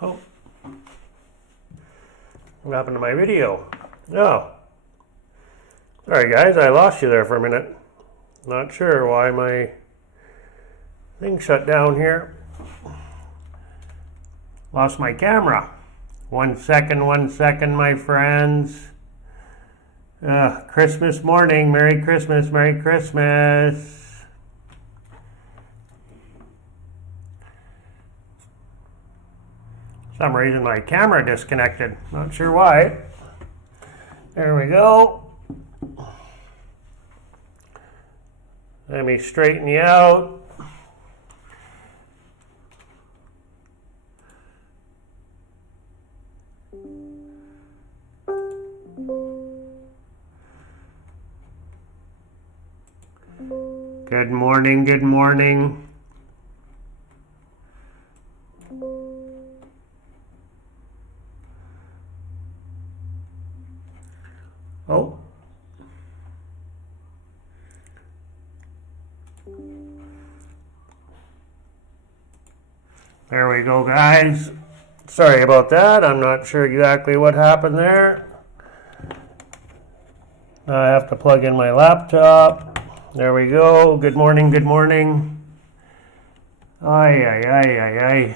Oh, what happened to my video? Oh, sorry guys, I lost you there for a minute. Not sure why my thing shut down here. Lost my camera. 1 second, my friends. Christmas morning. Merry Christmas, Merry Christmas. For some reason my camera disconnected. Not sure why. There we go. Let me straighten you out. Good morning, good morning. Oh. There we go, guys. Sorry about that. I'm not sure exactly what happened there. Now I have to plug in my laptop. There we go. Good morning, good morning. Ay.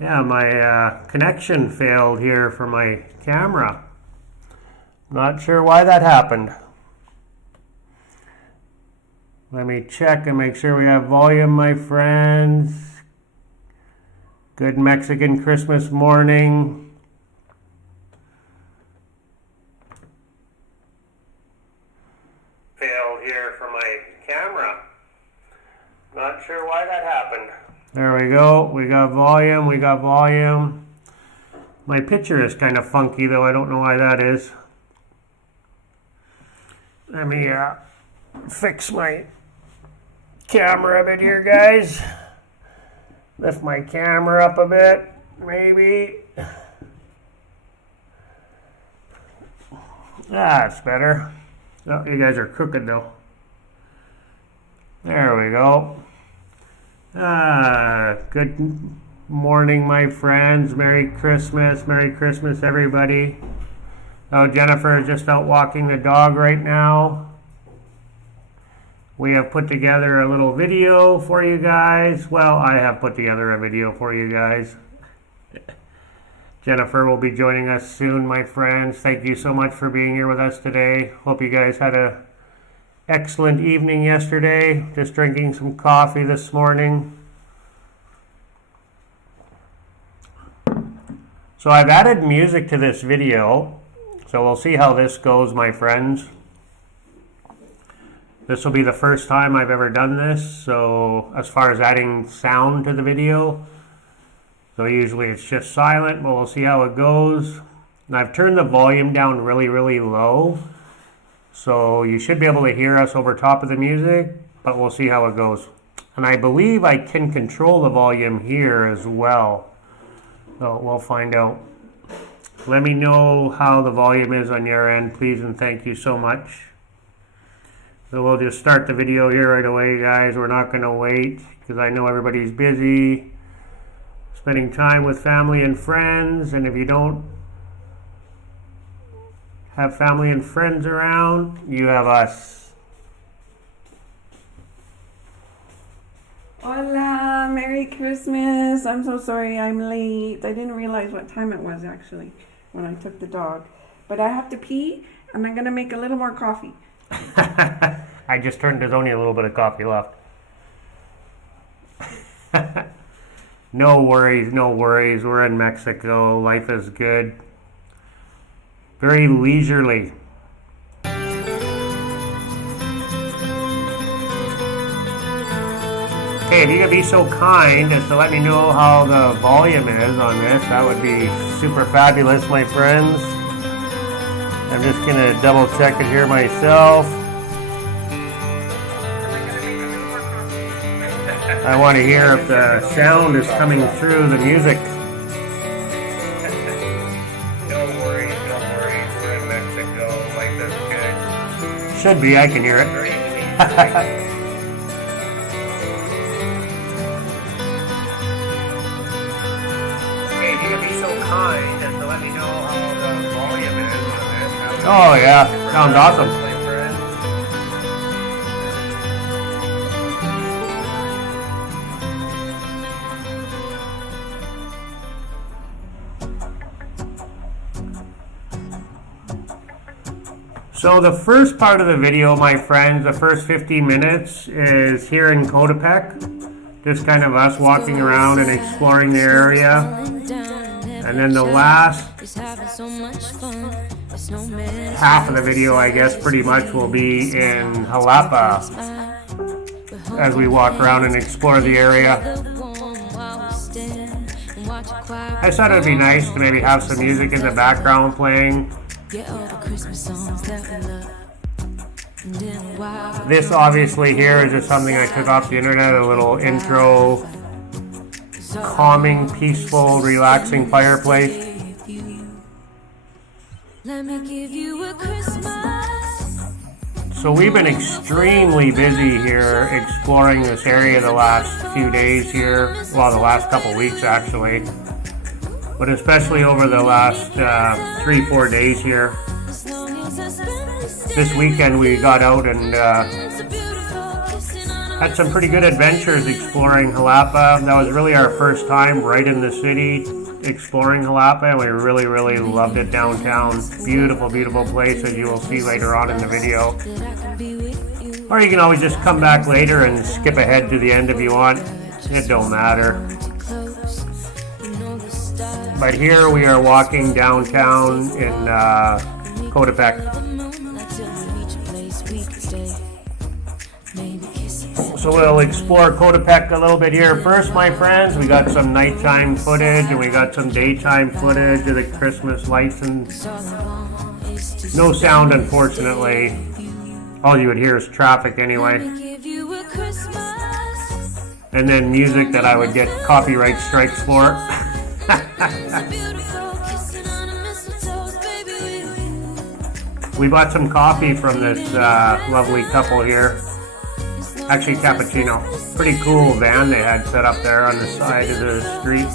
Yeah, my connection failed here for my camera. Not sure why that happened. Let me check and make sure we have volume, my friends. Good Mexican Christmas morning. Failed here for my camera. Not sure why that happened. There we go. We got volume. My picture is kind of funky though. I don't know why that is. Let me fix my camera a bit here, guys. Lift my camera up a bit, maybe. That's better. Oh, you guys are crooked though. There we go. Good morning, my friends. Merry Christmas, everybody. Oh, Jennifer is just out walking the dog right now. We have put together a little video for you guys. Well, I have put together a video for you guys. Jennifer will be joining us soon, my friends. Thank you so much for being here with us today. Hope you guys had an excellent evening yesterday. Just drinking some coffee this morning. So I've added music to this video. So we'll see how this goes, my friends. This will be the first time I've ever done this. So as far as adding sound to the video, so usually it's just silent, but we'll see how it goes. And I've turned the volume down really low. So you should be able to hear us over top of the music, but we'll see how it goes. And I believe I can control the volume here as well. So we'll find out. Let me know how the volume is on your end, please, and thank you so much. So we'll just start the video here right away, guys. We're not going to wait because I know everybody's busy spending time with family and friends. And if you don't have family and friends around, you have us. Hola, Merry Christmas. I'm so sorry I'm late. I didn't realize what time it was actually when I took the dog. But I have to pee and I'm going to make a little more coffee. I just turned, there's only a little bit of coffee left. No worries. We're in Mexico. Life is good. Very leisurely. Okay, if you could be so kind as to let me know how the volume is on this, that would be super fabulous, my friends. I'm just going to double check it here myself. I want to hear if the sound is coming through the music. No worries. We're in Mexico. Life is good. Should be. I can hear it. behind and to let me know how the volume is on this. Oh yeah, sounds awesome. So the first part of the video, my friends, the first 15 minutes is here in Coatepec. Just kind of us walking around and exploring the area. And then the last half of the video, I guess, pretty much will be in Jalapa as we walk around and explore the area. I thought it would be nice to maybe have some music in the background playing. This obviously here is just something I took off the internet, a little intro, calming, peaceful, relaxing fireplace. So we've been extremely busy here exploring this area the last few days here, well, the last couple weeks actually, but especially over the last 3-4 days here. This weekend we got out and had some pretty good adventures exploring Jalapa. That was really our first time right in the city exploring Jalapa, and we really, really loved it downtown. Beautiful, beautiful place, as you will see later on in the video. Or you can always just come back later and skip ahead to the end if you want. It don't matter. But here we are walking downtown in Coatepec. So we'll explore Coatepec a little bit here first, my friends. We got some nighttime footage and we got some daytime footage of the Christmas lights, and no sound, unfortunately. All you would hear is traffic anyway. And then music that I would get copyright strikes for. We bought some coffee from this lovely couple here. Actually, cappuccino. Pretty cool van they had set up there on the side of the street.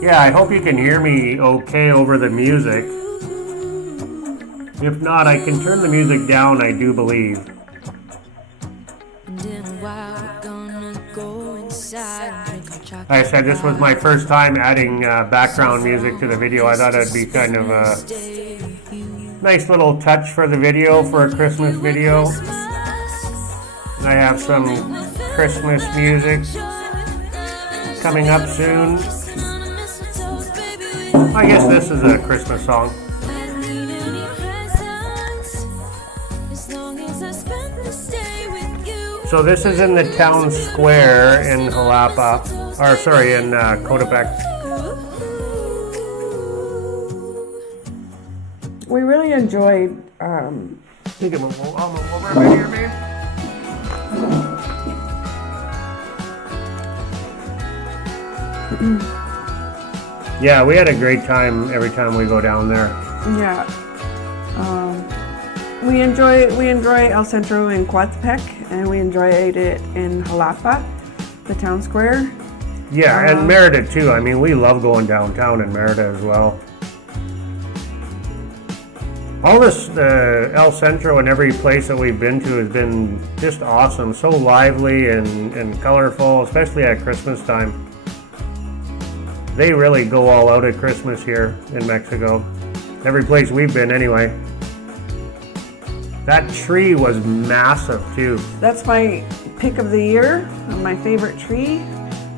Yeah, I hope you can hear me okay over the music. If not, I can turn the music down, I do believe. Like I said, this was my first time adding background music to the video. I thought it'd be kind of a nice little touch for the video, for a Christmas video. I have some Christmas music coming up soon. I guess this is a Christmas song. So this is in the town square in Jalapa, or sorry, in Coatepec. We really enjoyed. You can move over right here, babe. Yeah, we had a great time every time we go down there. Yeah. We enjoy El Centro in Coatepec, and we enjoyed it in Jalapa, the town square. Yeah, and Merida too. I mean, we love going downtown in Merida as well. All this, El Centro and every place that we've been to has been just awesome. So lively and colorful, especially at Christmas time. They really go all out at Christmas here in Mexico. Every place we've been anyway. That tree was massive too. That's my pick of the year, my favorite tree.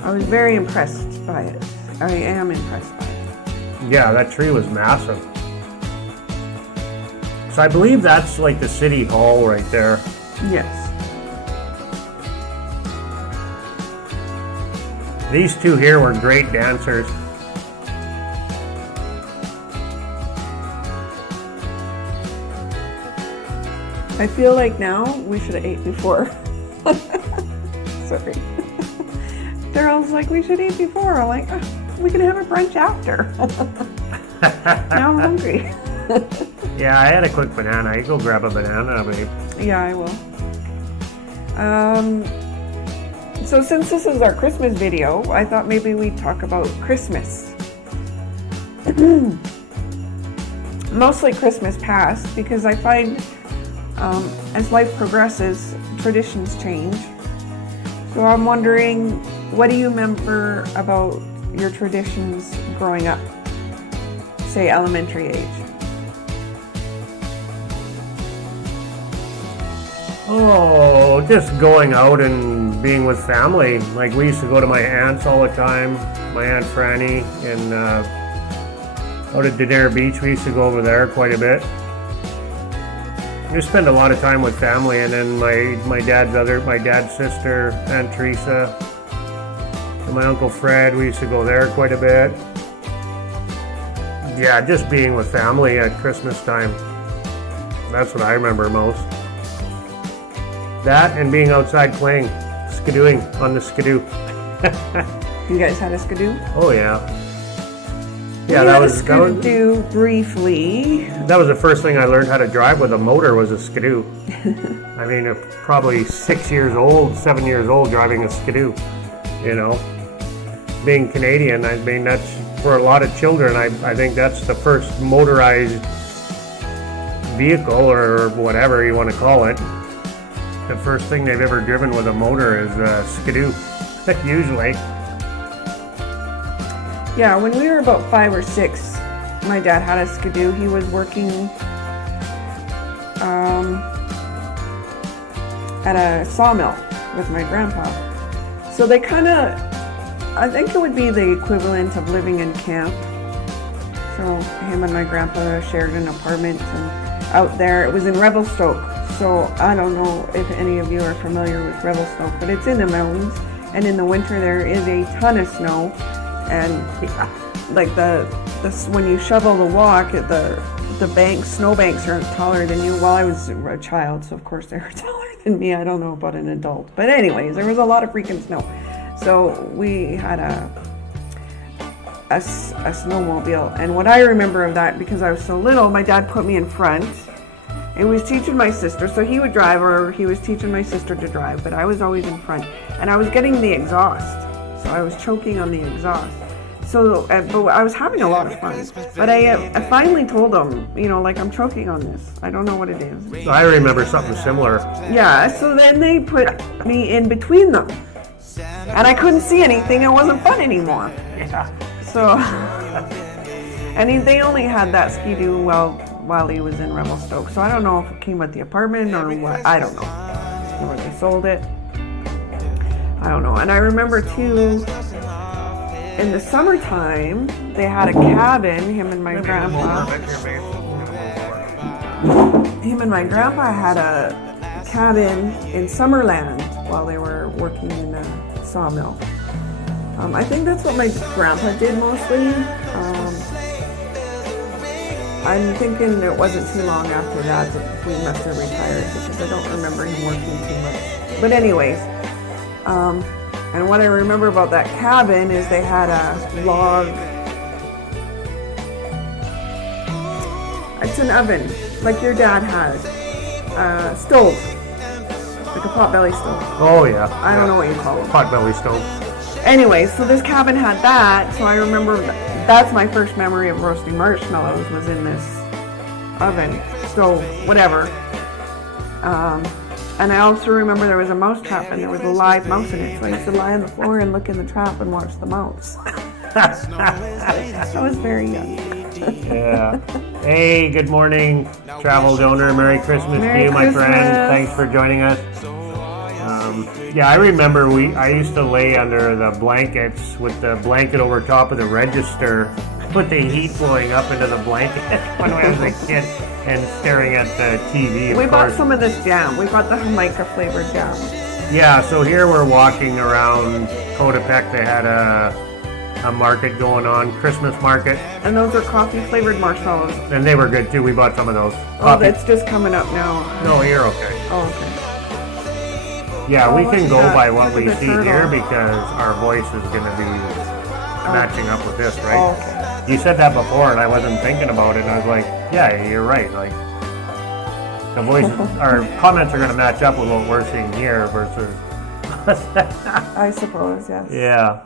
I was very impressed by it. I am impressed by it. Yeah, that tree was massive. So I believe that's like the city hall right there. Yes. These two here were great dancers. I feel like now we should have ate before. Sorry. Daryl's like, we should eat before. I'm like, oh, we can have a brunch after. Now I'm hungry. Yeah, I had a quick banana. You go grab a banana, babe. Yeah, I will. So since this is our Christmas video, I thought maybe we'd talk about Christmas. Mostly Christmas past, because I find as life progresses, traditions change. So I'm wondering, what do you remember about your traditions growing up? Say elementary age. Oh, just going out and being with family. Like, we used to go to my aunt's all the time, my Aunt Franny, and out at Danair Beach, we used to go over there quite a bit. We spend a lot of time with family, and then my dad's sister, Aunt Teresa, and my Uncle Fred, we used to go there quite a bit. Yeah, just being with family at Christmas time. That's what I remember most. That and being outside playing, skidooing on the skidoo. You guys had a skidoo? Oh yeah. Yeah, that was skidoo briefly. That was the first thing I learned how to drive with a motor, was a skidoo. I mean, probably 7 years old driving a skidoo. You know, being Canadian, I mean, that's for a lot of children. I think that's the first motorized vehicle, or whatever you want to call it. The first thing they've ever driven with a motor is a skidoo, usually. Yeah, when we were about 5 or 6, my dad had a skidoo. He was working at a sawmill with my grandpa. So they kind of, I think it would be the equivalent of living in camp. So him and my grandpa shared an apartment, and out there, it was in Revelstoke. So I don't know if any of you are familiar with Revelstoke, but it's in the mountains, and in the winter there is a ton of snow, and like when you shovel the walk, the snow banks are taller than you. Well, I was a child, so of course they were taller than me. I don't know about an adult, but anyways, there was a lot of freaking snow. So we had a snowmobile, and what I remember of that, because I was so little, my dad put me in front. And he was teaching my sister, so he would drive, or he was teaching my sister to drive, but I was always in front. And I was getting the exhaust, so I was choking on the exhaust. So, but I was having a lot of fun. But I finally told him, like, I'm choking on this. I don't know what it is. I remember something similar. Yeah, so then they put me in between them. And I couldn't see anything. It wasn't fun anymore. Yeah. So, and they only had that skidoo while he was in Revelstoke. So I don't know if it came with the apartment or what. I don't know. Or they sold it. I don't know. And I remember too, in the summertime, they had a cabin, him and my grandpa. Him and my grandpa had a cabin in Summerland while they were working in a sawmill. I think that's what my grandpa did mostly. I'm thinking it wasn't too long after that we must have retired, because I don't remember him working too much. But anyways, and what I remember about that cabin is they had a log. It's an oven, like your dad had. A stove, like a potbelly stove. Oh yeah. I don't know what you call it. Potbelly stove. Anyways, so this cabin had that, so I remember that's my first memory of roasting marshmallows, was in this oven, stove, whatever. And I also remember there was a mouse trap, and there was a live mouse in it, so I used to lie on the floor and look in the trap and watch the mouse. I was very young. Yeah. Hey, good morning, travel donor. Merry Christmas to you, my friend. Thanks for joining us. Yeah, I remember I used to lay under the blankets with the blanket over top of the register, with the heat blowing up into the blanket when I was a kid, and staring at the TV. We bought some of this jam. We bought the Jamaica flavored jam. Yeah, so here we're walking around Coatepec. They had a market going on, Christmas market. And those are coffee flavored marshmallows. And they were good too. We bought some of those. Oh, that's just coming up now. No, you're okay. Oh, okay. Yeah, we can go by what we see here, because our voice is going to be matching up with this, right? Oh, okay. You said that before, and I wasn't thinking about it, and I was like, yeah, you're right. Like, the voices, our comments are going to match up with what we're seeing here versus. I suppose, yes. Yeah.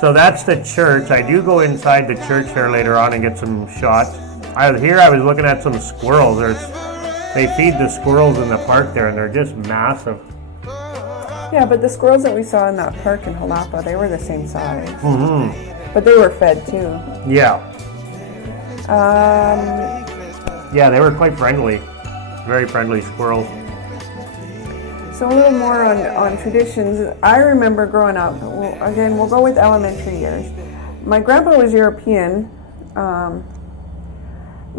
So that's the church. I do go inside the church here later on and get some shots. I was looking at some squirrels. They feed the squirrels in the park there, and they're just massive. Yeah, but the squirrels that we saw in that park in Jalapa, they were the same size. Mm-hmm. But they were fed too. Yeah. Um, Yeah, they were quite friendly. Very friendly squirrels. So a little more on traditions. I remember growing up, we'll go with elementary years. My grandpa was European. Well,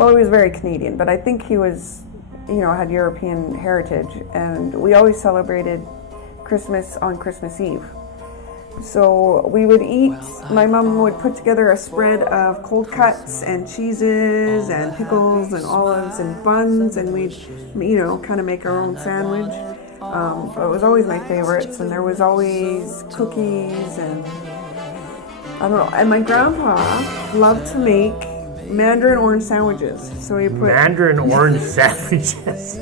he was very Canadian, but I think he was, had European heritage. And we always celebrated Christmas on Christmas Eve. So we would eat, my mom would put together a spread of cold cuts and cheeses and pickles and olives and buns, and we'd, kind of make our own sandwich. But it was always my favorites, and there was always cookies and I don't know. And my grandpa loved to make mandarin orange sandwiches. So he put mandarin orange sandwiches.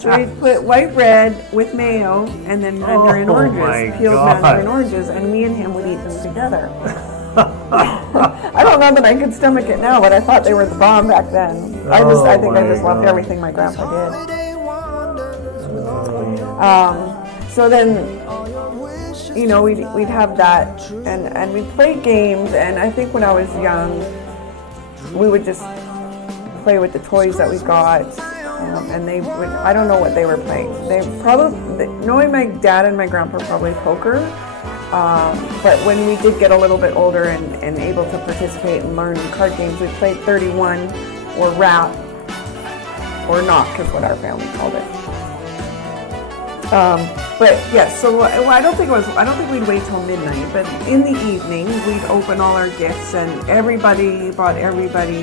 So he'd put white bread with mayo and then mandarin oranges, peeled mandarin oranges, and me and him would eat them together. I don't know that I could stomach it now, but I thought they were the bomb back then. I think I just loved everything my grandpa did. So then, we'd have that, and we'd play games, and I think when I was young, we would just play with the toys that we got, and they would, I don't know what they were playing. They probably, knowing my dad and my grandpa, probably poker, but when we did get a little bit older and able to participate and learn card games, we played 31 or Rap, or Knock is what our family called it. But yes, so I don't think we'd wait till midnight, but in the evening we'd open all our gifts, and everybody bought everybody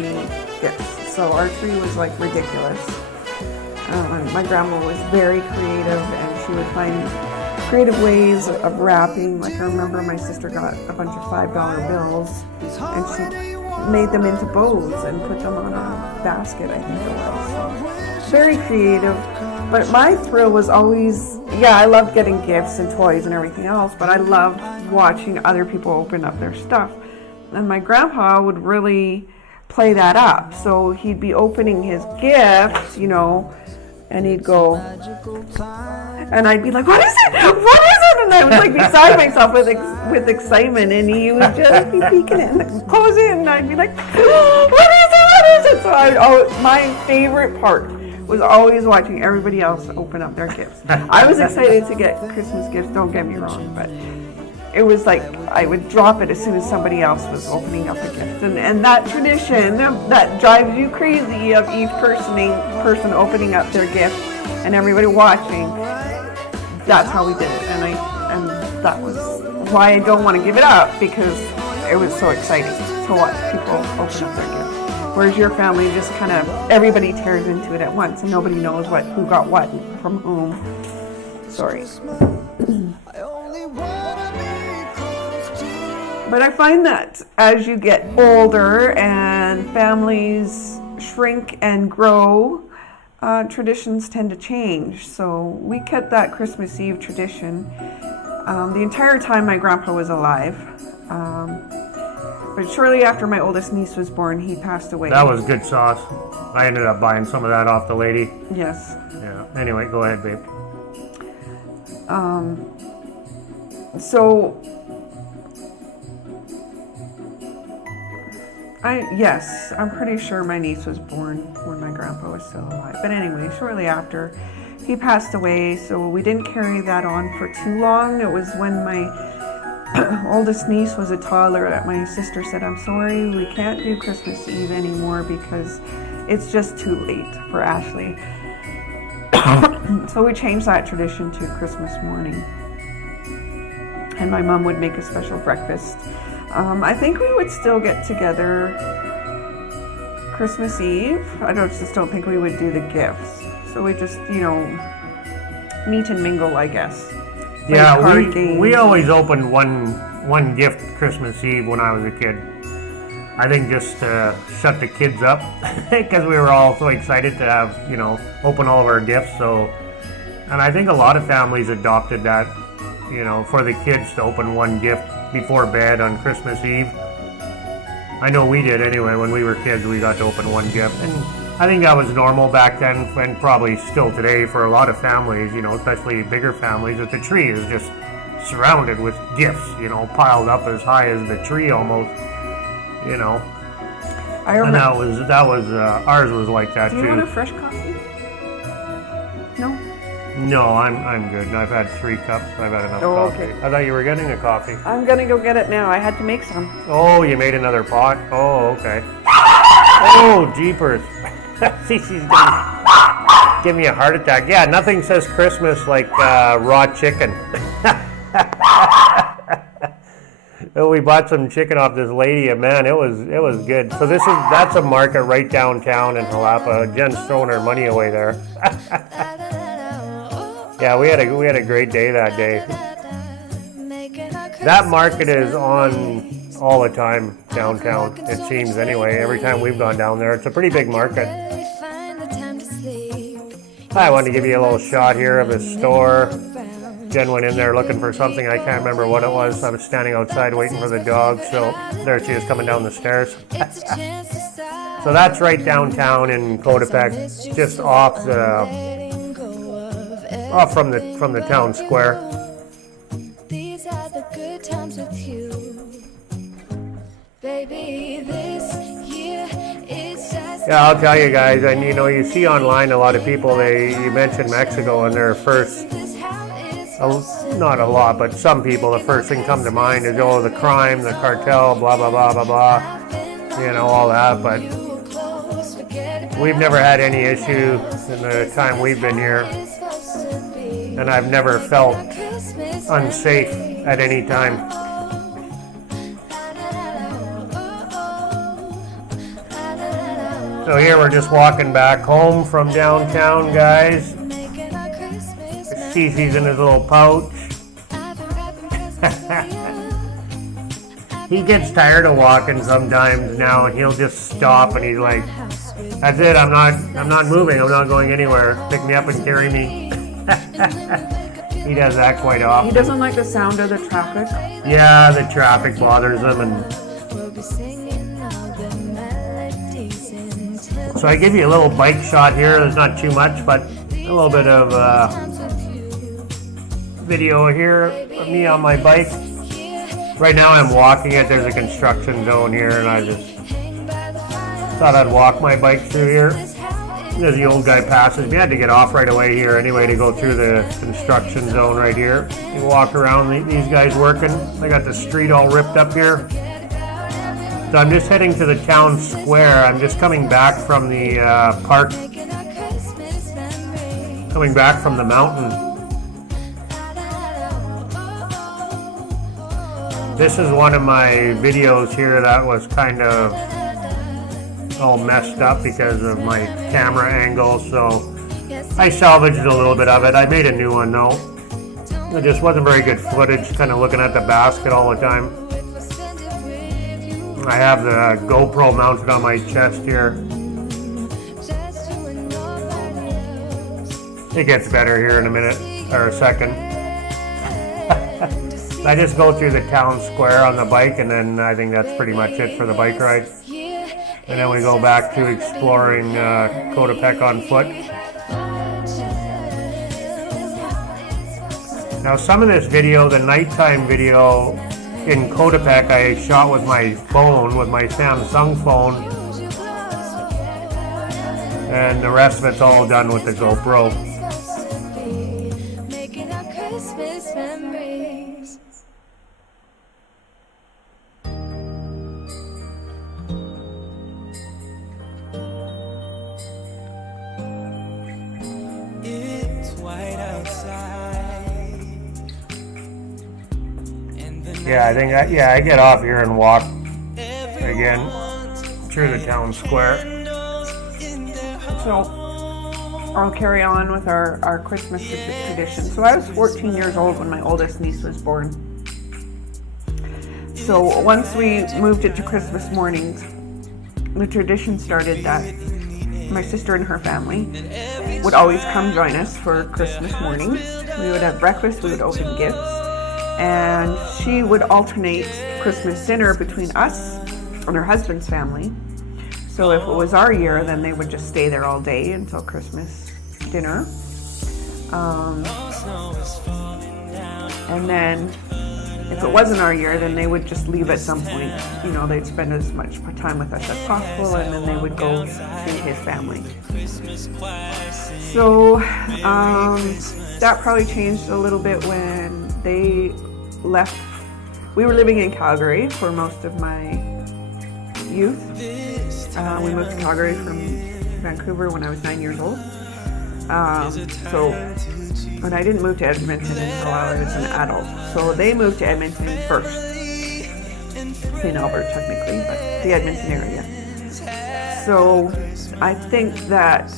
gifts. So our tree was like ridiculous. My grandma was very creative, and she would find creative ways of wrapping. Like I remember my sister got a bunch of $5 bills, and she made them into bows and put them on a basket, I think it was. Very creative. But my thrill was always, I loved getting gifts and toys and everything else, but I loved watching other people open up their stuff. And my grandpa would really play that up. So he'd be opening his gifts, and he'd go, and I'd be like, what is it? What is it? And I was like beside myself with excitement, and he would just be peeking it and close it, and I'd be like, what is it? What is it? So my favorite part was always watching everybody else open up their gifts. I was excited to get Christmas gifts, don't get me wrong, but it was like I would drop it as soon as somebody else was opening up a gift. And that tradition that drives you crazy of each person opening up their gift and everybody watching, that's how we did it. And that was why I don't want to give it up, because it was so exciting to watch people open up their gifts. Whereas your family just kind of, everybody tears into it at once and nobody knows who got what from whom. Sorry. But I find that as you get older and families shrink and grow, traditions tend to change. So we kept that Christmas Eve tradition the entire time my grandpa was alive. But shortly after my oldest niece was born, he passed away. That was good sauce. I ended up buying some of that off the lady. Yes. Yeah. Anyway, go ahead, babe. So, I'm pretty sure my niece was born when my grandpa was still alive. But anyway, shortly after, he passed away, so we didn't carry that on for too long. It was when my oldest niece was a toddler that my sister said, I'm sorry, we can't do Christmas Eve anymore because it's just too late for Ashley. So we changed that tradition to Christmas morning. And my mom would make a special breakfast. I think we would still get together Christmas Eve. I just don't think we would do the gifts. So we just, meet and mingle, I guess. Yeah, we always opened one gift Christmas Eve when I was a kid. I think just to shut the kids up because we were all so excited to have, you know, open all of our gifts. So, and I think a lot of families adopted that, you know, for the kids to open one gift before bed on Christmas Eve. I know we did anyway. When we were kids, we got to open one gift. And I think that was normal back then, and probably still today for a lot of families, you know, especially bigger families, that the tree is just surrounded with gifts, you know, piled up as high as the tree almost, you know. I remember. And that was ours was like that too. Do you want a fresh coffee? No? No, I'm good. I've had 3 cups. I've had enough Oh, coffee. okay. I thought you were getting a coffee. I'm gonna go get it now. I had to make some. Oh, you made another pot? Oh, okay. Oh, jeepers. Cece's gonna give me a heart attack. Yeah, nothing says Christmas like raw chicken. Oh, we bought some chicken off this lady, and man, it was good. So that's a market right downtown in Jalapa. Jen's throwing her money away there. Yeah, we had a great day that day. That market is on all the time downtown, it seems anyway. Every time we've gone down there, it's a pretty big market. I wanted to give you a little shot here of the store. Jen went in there looking for something. I can't remember what it was. I was standing outside waiting for the dog, so there she is coming down the stairs. So that's right downtown in Coatepec, just off from the town square. These are the good times with you. Baby, this year it's just Yeah, I'll tell you guys, and you know, you see online a lot of people, you mention Mexico in their first, not a lot, but some people, the first thing come to mind is, oh, the crime, the cartel, blah, blah, blah, blah, blah, you know, all that, but we've never had any issue in the time we've been here, and I've never felt unsafe at any time. So here we're just walking back home from downtown, guys. Cece's in his little pouch. He gets tired of walking sometimes now, and he'll just stop, and he's like, "That's it. I'm not moving. I'm not going anywhere. Pick me up and carry me." He does that quite often. He doesn't like the sound of the traffic. Yeah, the traffic bothers him, and so I give you a little bike shot here. There's not too much, but a little bit of video here of me on my bike. Right now I'm walking it. There's a construction zone here, and I just thought I'd walk my bike through here. There's the old guy passes me. I had to get off right away here anyway to go through the construction zone right here. You walk around, these guys working. I got the street all ripped up here. So I'm just heading to the town square. I'm just coming back from the park, coming back from the mountain. This is one of my videos here that was kind of all messed up because of my camera angle, so I salvaged a little bit of it. I made a new one though. It just wasn't very good footage, kind of looking at the basket all the time. I have the GoPro mounted on my chest here. It gets better here in a minute, or a second. I just go through the town square on the bike, and then I think that's pretty much it for the bike ride. And then we go back to exploring Coatepec on foot. Now some of this video, the nighttime video in Coatepec, I shot with my phone, with my Samsung phone. And the rest of it's all done with the GoPro. making our Christmas memories. It's white outside. Yeah, I get off here and walk again through the town square. So I'll carry on with our Christmas tradition. So I was 14 years old when my oldest niece was born. So once we moved it to Christmas mornings, the tradition started that my sister and her family would always come join us for Christmas mornings. We would have breakfast, we would open gifts, and she would alternate Christmas dinner between us and her husband's family. So if it was our year, then they would just stay there all day until Christmas dinner. And then if it wasn't our year, then they would just leave at some point. You know, they'd spend as much time with us as possible, and then they would go see his family. So that probably changed a little bit when they left. We were living in Calgary for most of my youth. We moved to Calgary from Vancouver when I was 9 years old. But I didn't move to Edmonton until I was an adult. So they moved to Edmonton first. In Alberta technically, but the Edmonton area. So I think that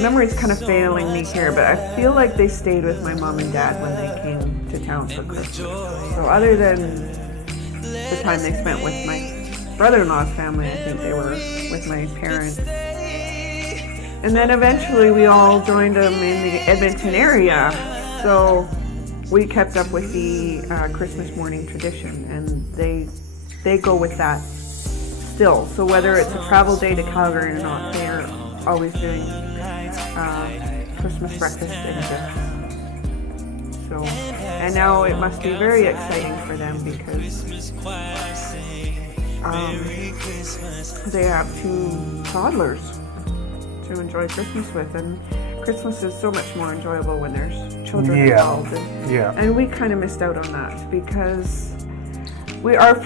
memory's kind of failing me here, but I feel like they stayed with my mom and dad when they came to town for Christmas. So other than the time they spent with my brother-in-law's family, I think they were with my parents. And then eventually we all joined them in the Edmonton area. So we kept up with the Christmas morning tradition, and they go with that still. So whether it's a travel day to Calgary or not, they're always doing Christmas breakfast and gifts. So, and now it must be very exciting for them because they have 2 toddlers to enjoy Christmas with, and Christmas is so much more enjoyable when there's children involved. And we kind of missed out on that because we are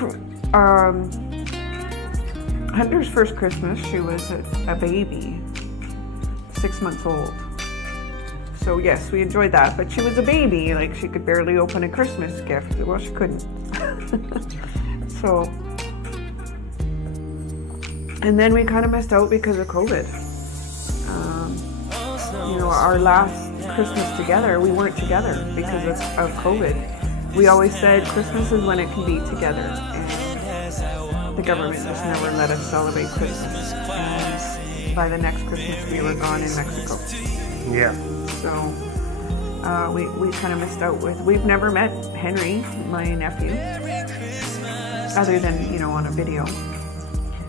Hunter's first Christmas, she was a baby, 6 months old. So yes, we enjoyed that, but she was a baby, like she could barely open a Christmas gift. Well, she couldn't. So, and then we kind of missed out because of COVID. You know, our last Christmas together, we weren't together because of COVID. We always said Christmas is when it can be together, and the government just never let us celebrate Christmas. And by the next Christmas, we were gone in Mexico. Yeah. So we kind of missed out with. We've never met Henry, my nephew, other than, you know, on a video,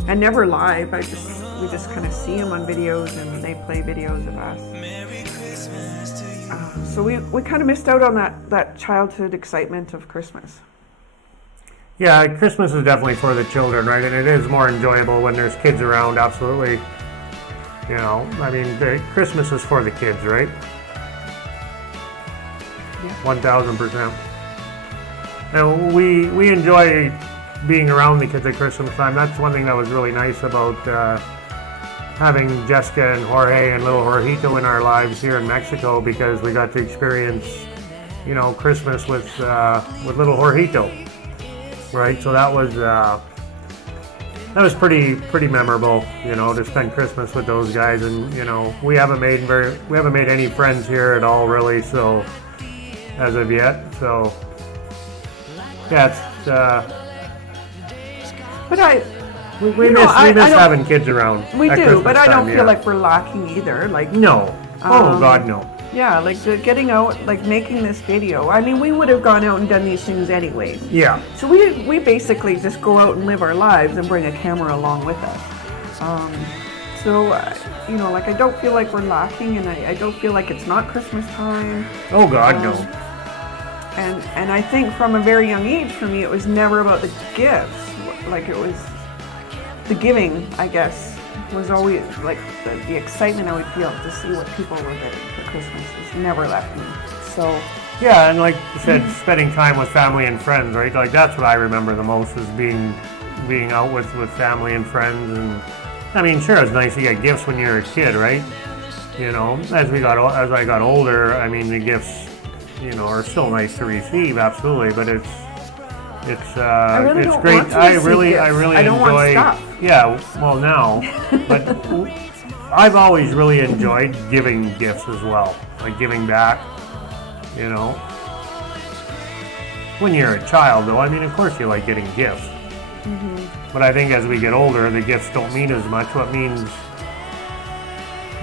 and never live. We just kind of see him on videos, and they play videos of us. So we kind of missed out on that childhood excitement of Christmas. Yeah, Christmas is definitely for the children, right? And it is more enjoyable when there's kids around, absolutely. You know, I mean, Christmas is for the kids, right? Yeah. 1000%. And we enjoy being around the kids at Christmas time. That's one thing that was really nice about having Jessica and Jorge and little Jorgito in our lives here in Mexico, because we got to experience, you know, Christmas with little Jorgito, right? So that was pretty memorable, you know, to spend Christmas with those guys. And you know, we haven't made any friends here at all, really. So as of yet, so yeah, it's. We miss having kids around. We do, Christmas but I don't time, feel like we're lacking either. Like no, oh God, no. Yeah, like getting out, like making this video. I mean, we would have gone out and done these things anyways. Yeah. So we basically just go out and live our lives and bring a camera along with us. You know, like I don't feel like we're lacking, and I don't feel like it's not Christmas time. Oh God, no. And I think from a very young age, for me, it was never about the gifts. Like it was the giving, I guess, was always like the excitement I would feel to see what people were getting for Christmas has never left me. So yeah, and like you said, spending time with family and friends, right? Like that's what I remember the most, is being out with family and friends. And I mean, sure, it's nice to get gifts when you're a kid, right? You know, as I got older, I mean, the gifts, you know, are still nice to receive, absolutely, but it's great. I really enjoy. Yeah, well now, but I've always really enjoyed giving gifts as well, like giving back, you know. when you're a child, though, I mean, of course you like getting gifts. But I think as we get older, the gifts don't mean as much. What means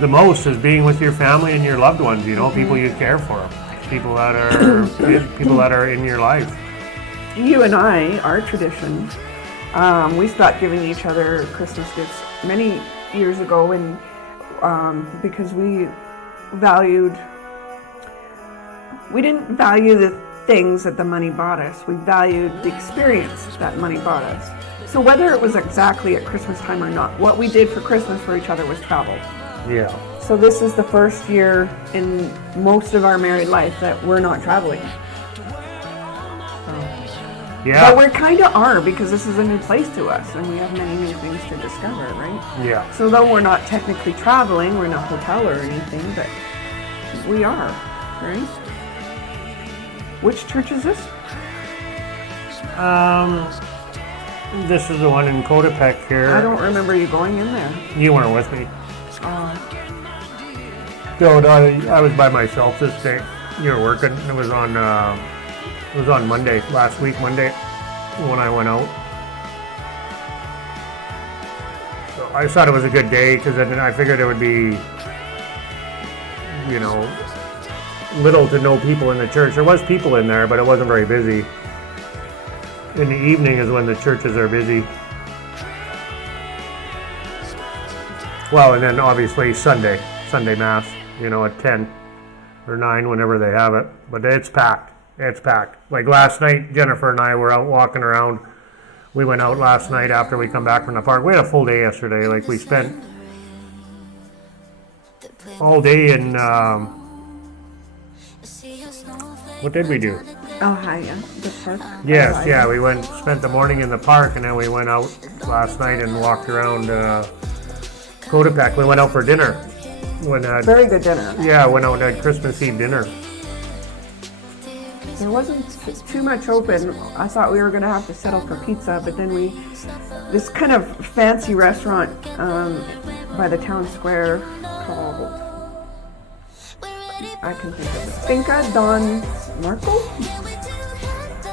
the most is being with your family and your loved ones, you know, people you care for, people that are in your life. You and I, our tradition, we stopped giving each other Christmas gifts many years ago, and because we didn't value the things that the money bought us. We valued the experience that money bought us. So whether it was exactly at Christmas time or not, what we did for Christmas for each other was travel. Yeah. So this is the first year in most of our married life that we're not traveling. Yeah. But we kind of are, because this is a new place to us and we have many new things to discover, right? Yeah. So though we're not technically traveling, we're in a hotel or anything, but we are, right? Which church is this? This is the one in Coatepec here. I don't remember you going in there. You weren't with me. No, I was by myself this day. You were working. It was on Monday, last week, Monday, when I went out. So I thought it was a good day because I figured there would be, you know, little to no people in the church. There was people in there, but it wasn't very busy. In the evening is when the churches are busy. Well, and then obviously Sunday Mass, you know, at 10 or 9, whenever they have it. But it's packed. It's packed. Like last night, Jennifer and I were out walking around. We went out last night after we come back from the park. We had a full day yesterday. Like we spent all day in, what did we do? Oh, hi, yeah. The park. Yes, yeah, we spent the morning in the park, and then we went out last night and walked around Coatepec. We went out for dinner. Very good dinner. Yeah, went out and had Christmas Eve dinner. There wasn't too much open. I thought we were going to have to settle for pizza, but then this kind of fancy restaurant by the town square called, I can think of it, Finca Don Marco,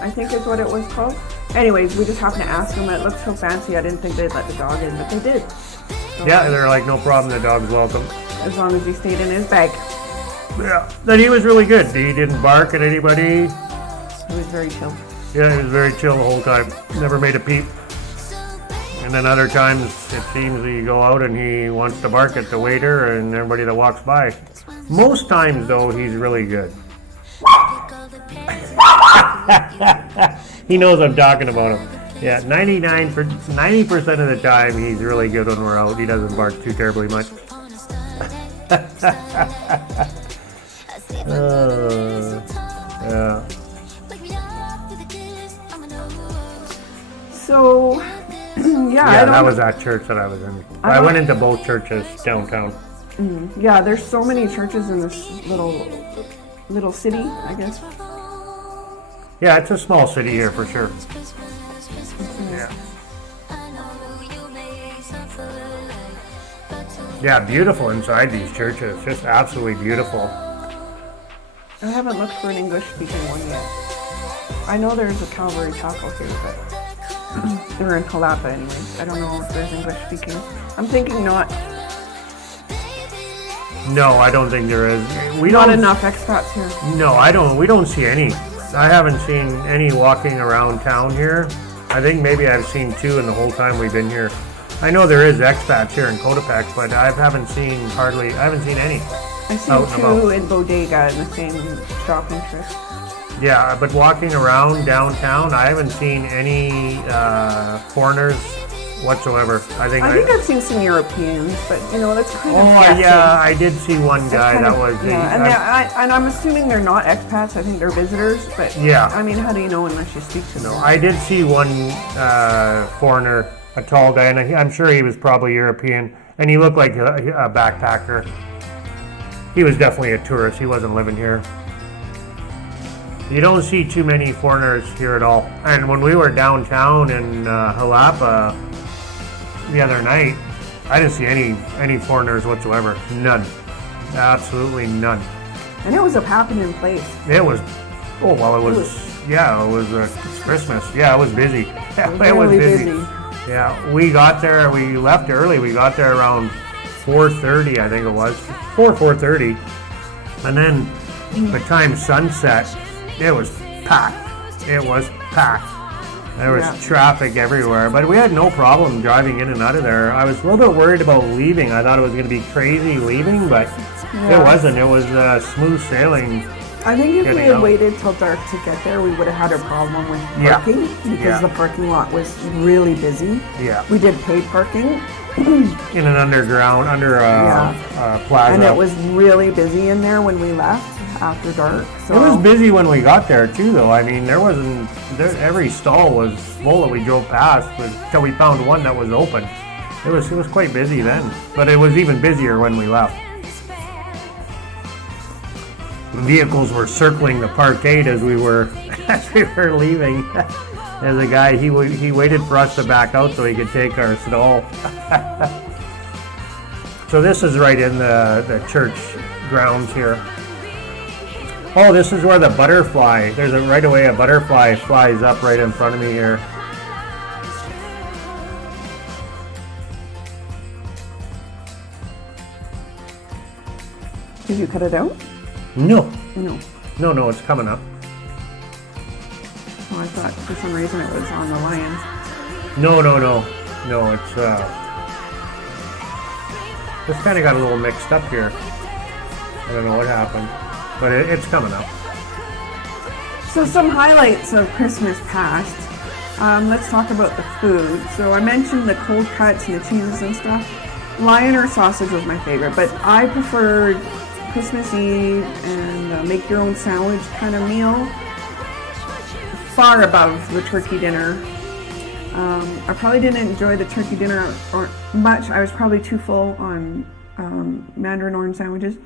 I think is what it was called. Anyways, we just happened to ask them. It looked so fancy, I didn't think they'd let the dog in, but they did. So, Yeah, they're like, no problem, the dog's welcome. as long as he stayed in his bag. Yeah, then he was really good. He didn't bark at anybody. He was very chill. Yeah, he was very chill the whole time. Never made a peep. And then other times, it seems that you go out and he wants to bark at the waiter and everybody that walks by. Most times, though, he's really good. He knows I'm talking about him. Yeah, 90% of the time, he's really good when we're out. He doesn't bark too terribly much. Yeah. So, Yeah, that was that church that I was in. I went into both churches downtown. Yeah, there's so many churches in this little city, I guess. Yeah, it's a small city here for sure. Yeah. Yeah, beautiful inside these churches. Just absolutely beautiful. I haven't looked for an English-speaking one yet. I know there's a Calvary Chapel here, but they're in Jalapa anyway. I don't know if there's English-speaking. I'm thinking not. No, I don't think there is. Not enough expats here. No, I don't. We don't see any. I haven't seen any walking around town here. I think maybe I've seen 2 in the whole time we've been here. I know there is expats here in Coatepec, but I haven't seen any. I've seen 2 in Bodega in the same shopping trip. Yeah, but walking around downtown, I haven't seen any foreigners whatsoever. I think I've seen some Europeans, but that's kind of. Oh guessing. Yeah, I did see one guy that was. Yeah, and I'm assuming they're not expats. I think they're visitors. But yeah, I mean, how do you know unless you speak to them? No, I did see one foreigner, a tall guy, and I'm sure he was probably European, and he looked like a backpacker. He was definitely a tourist. He wasn't living here. You don't see too many foreigners here at all. And when we were downtown in Jalapa the other night, I didn't see any foreigners whatsoever. None. Absolutely none. And it was a happening place. It was, it was Yeah, it was it's Christmas. Yeah, it was busy. It was Really busy. busy. Yeah, we got there. We left early. We got there around 4:30, I think it was 4:30, and then by the time sunset, it was packed. It was packed. There was traffic everywhere, but we had no problem driving in and out of there. I was a little bit worried about leaving. I thought it was going to be crazy leaving, but it wasn't. It was smooth sailing. I think if we Getting had out. waited till dark to get there, we would have had a problem with parking because the parking lot was really busy. Yeah. We did paid parking, In an underground, under plaza. and it was really busy in there when we left after dark. So It was busy when we got there too, though. I mean, every stall was full that we drove past until we found one that was open. It was quite busy then, but it was even busier when we left. Vehicles were circling the parkade as we were leaving. There's a guy, he waited for us to back out so he could take our stall. So this is right in the church grounds here. Oh, this is where the butterfly, right away a butterfly flies up right in front of me here. Did you cut it out? No, No. it's coming up. Oh, I thought for some reason it was on the lions. No, it's just kind of got a little mixed up here. I don't know what happened, but it's coming up. So some highlights of Christmas past. Let's talk about the food. So I mentioned the cold cuts and the cheeses and stuff. Lion or sausage was my favorite, but I preferred Christmas Eve and make your own sandwich kind of meal far above the turkey dinner. I probably didn't enjoy the turkey dinner or much. I was probably too full on mandarin orange sandwiches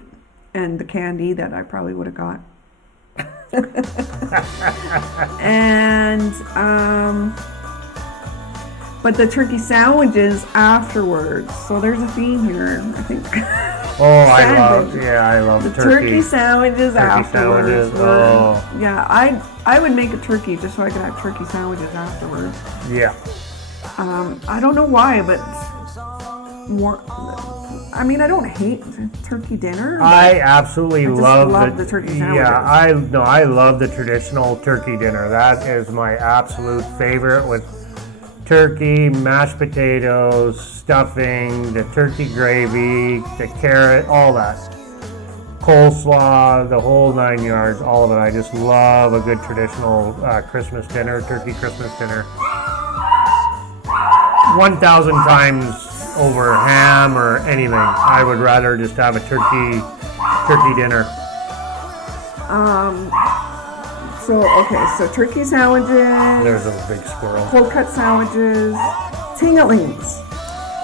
and the candy that I probably would have got. And but the turkey sandwiches afterwards. So there's a theme here, I think. Oh, I love the turkey sandwiches Turkey afterwards. sandwiches, oh. Yeah, I would make a turkey just so I could have turkey sandwiches afterwards. Yeah. I don't know why, but more. I mean, I don't hate turkey dinner. I absolutely just love the turkey sandwiches. Yeah, I love the traditional turkey dinner. That is my absolute favorite, with turkey, mashed potatoes, stuffing, the turkey gravy, the carrot, all that. Coleslaw, the whole 9 yards, all of it. I just love a good traditional Christmas dinner, turkey Christmas dinner. 1,000 times over ham or anything. I would rather just have a turkey dinner. So turkey sandwiches. There's a big squirrel. Cold cut sandwiches, tinglings.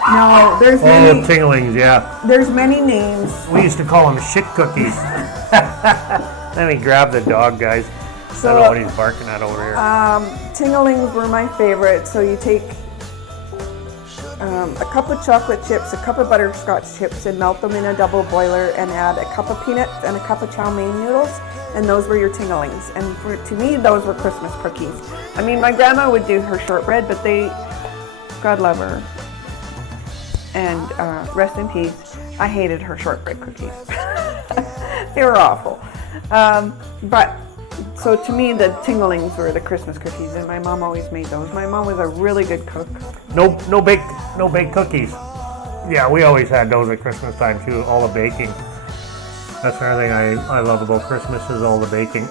Now there's Oh, many. tinglings, yeah. There's many names. We used to call them shit cookies. Let me grab the dog, guys. I don't know what he's barking at over here. Tinglings were my favorite. So you take a cup of chocolate chips, a cup of butterscotch chips, and melt them in a double boiler, and add a cup of peanuts and a cup of chow mein noodles, and those were your tinglings. And to me, those were Christmas cookies. I mean, my grandma would do her shortbread, but God love her, and rest in peace, I hated her shortbread cookies. They were awful. So to me, the tinglings were the Christmas cookies, and my mom always made those. My mom was a really good cook. No baked cookies. Yeah, we always had those at Christmas time too. All the baking. That's another thing I love about Christmas is all the baking.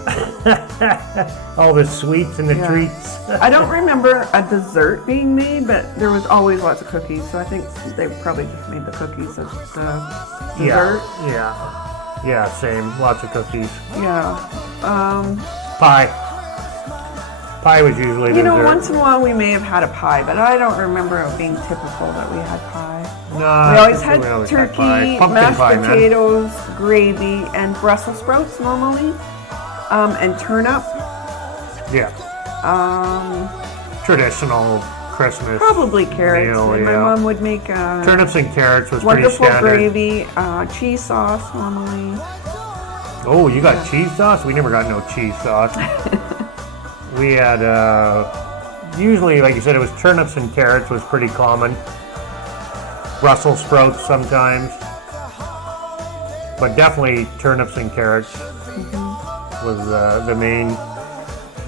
All the sweets and the treats. I don't remember a dessert being made, but there was always lots of cookies. So I think they probably just made the cookies as the dessert. Yeah, same. Lots of cookies. Yeah. Pie was usually dessert. Once in a while we may have had a pie, but I don't remember it being typical that we had pie. No, We always had we always turkey, pie. Pumpkin mashed pie, man. potatoes, gravy, and Brussels sprouts normally, and turnip. Yeah. Traditional Christmas. Probably carrots. meal, And my yeah. mom would make Turnips and carrots was pretty wonderful standard. gravy, cheese sauce normally. Oh, you got cheese sauce? We never got no cheese sauce. We had, usually, like you said, it was turnips and carrots was pretty common. Brussels sprouts sometimes. But definitely turnips and carrots was the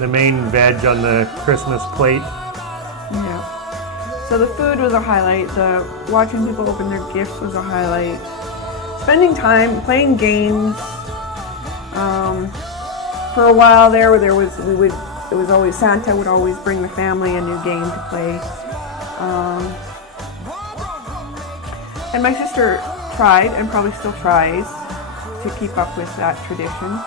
main veg on the Christmas plate. Yeah. So the food was a highlight. The watching people open their gifts was a highlight. Spending time playing games. For a while there it was always Santa would always bring the family a new game to play. And my sister tried and probably still tries to keep up with that tradition.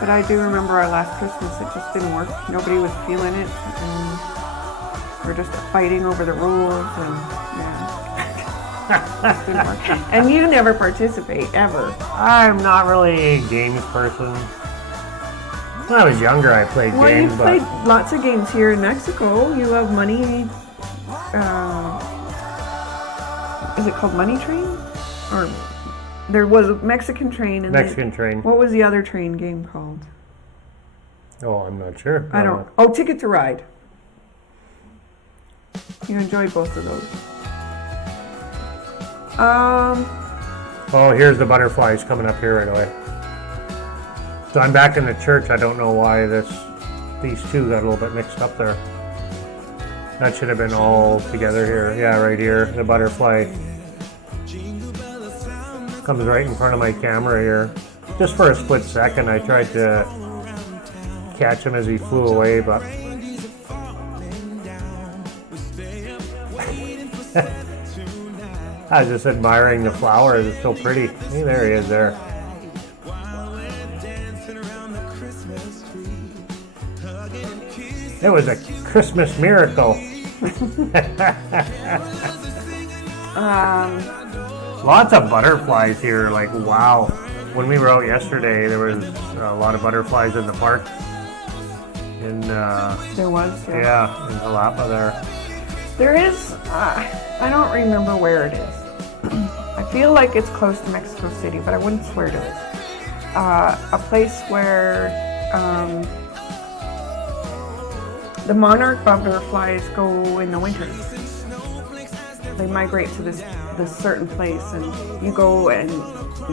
But I do remember our last Christmas, it just didn't work. Nobody was feeling it. And we were just fighting over the rules and yeah. It didn't work. And you never participate, ever. I'm not really a games person. When I was younger, I played Well, games, you but played lots of games here in Mexico. You have money. Is it called Money Train? Or there was a Mexican train. And Mexican train. What was the other train game called? Oh, I'm not sure. I don't. Oh, Ticket to Ride. You enjoyed both of those. Oh, here's the butterflies coming up here right away. So I'm back in the church. I don't know why these two got a little bit mixed up there. That should have been all together here. Yeah, right here. The butterfly comes right in front of my camera here. Just for a split second, I tried to catch him as he flew away, but I was just admiring the flowers. It's so pretty. Hey, there he is there. It was a Christmas miracle. Lots of butterflies here, like wow. When we were out yesterday, there was a lot of butterflies in the park. There was. Yeah, in Jalapa there. There is. I don't remember where it is. I feel like it's close to Mexico City, but I wouldn't swear to it. A place where the monarch butterflies go in the winter. They migrate to this certain place, and you go and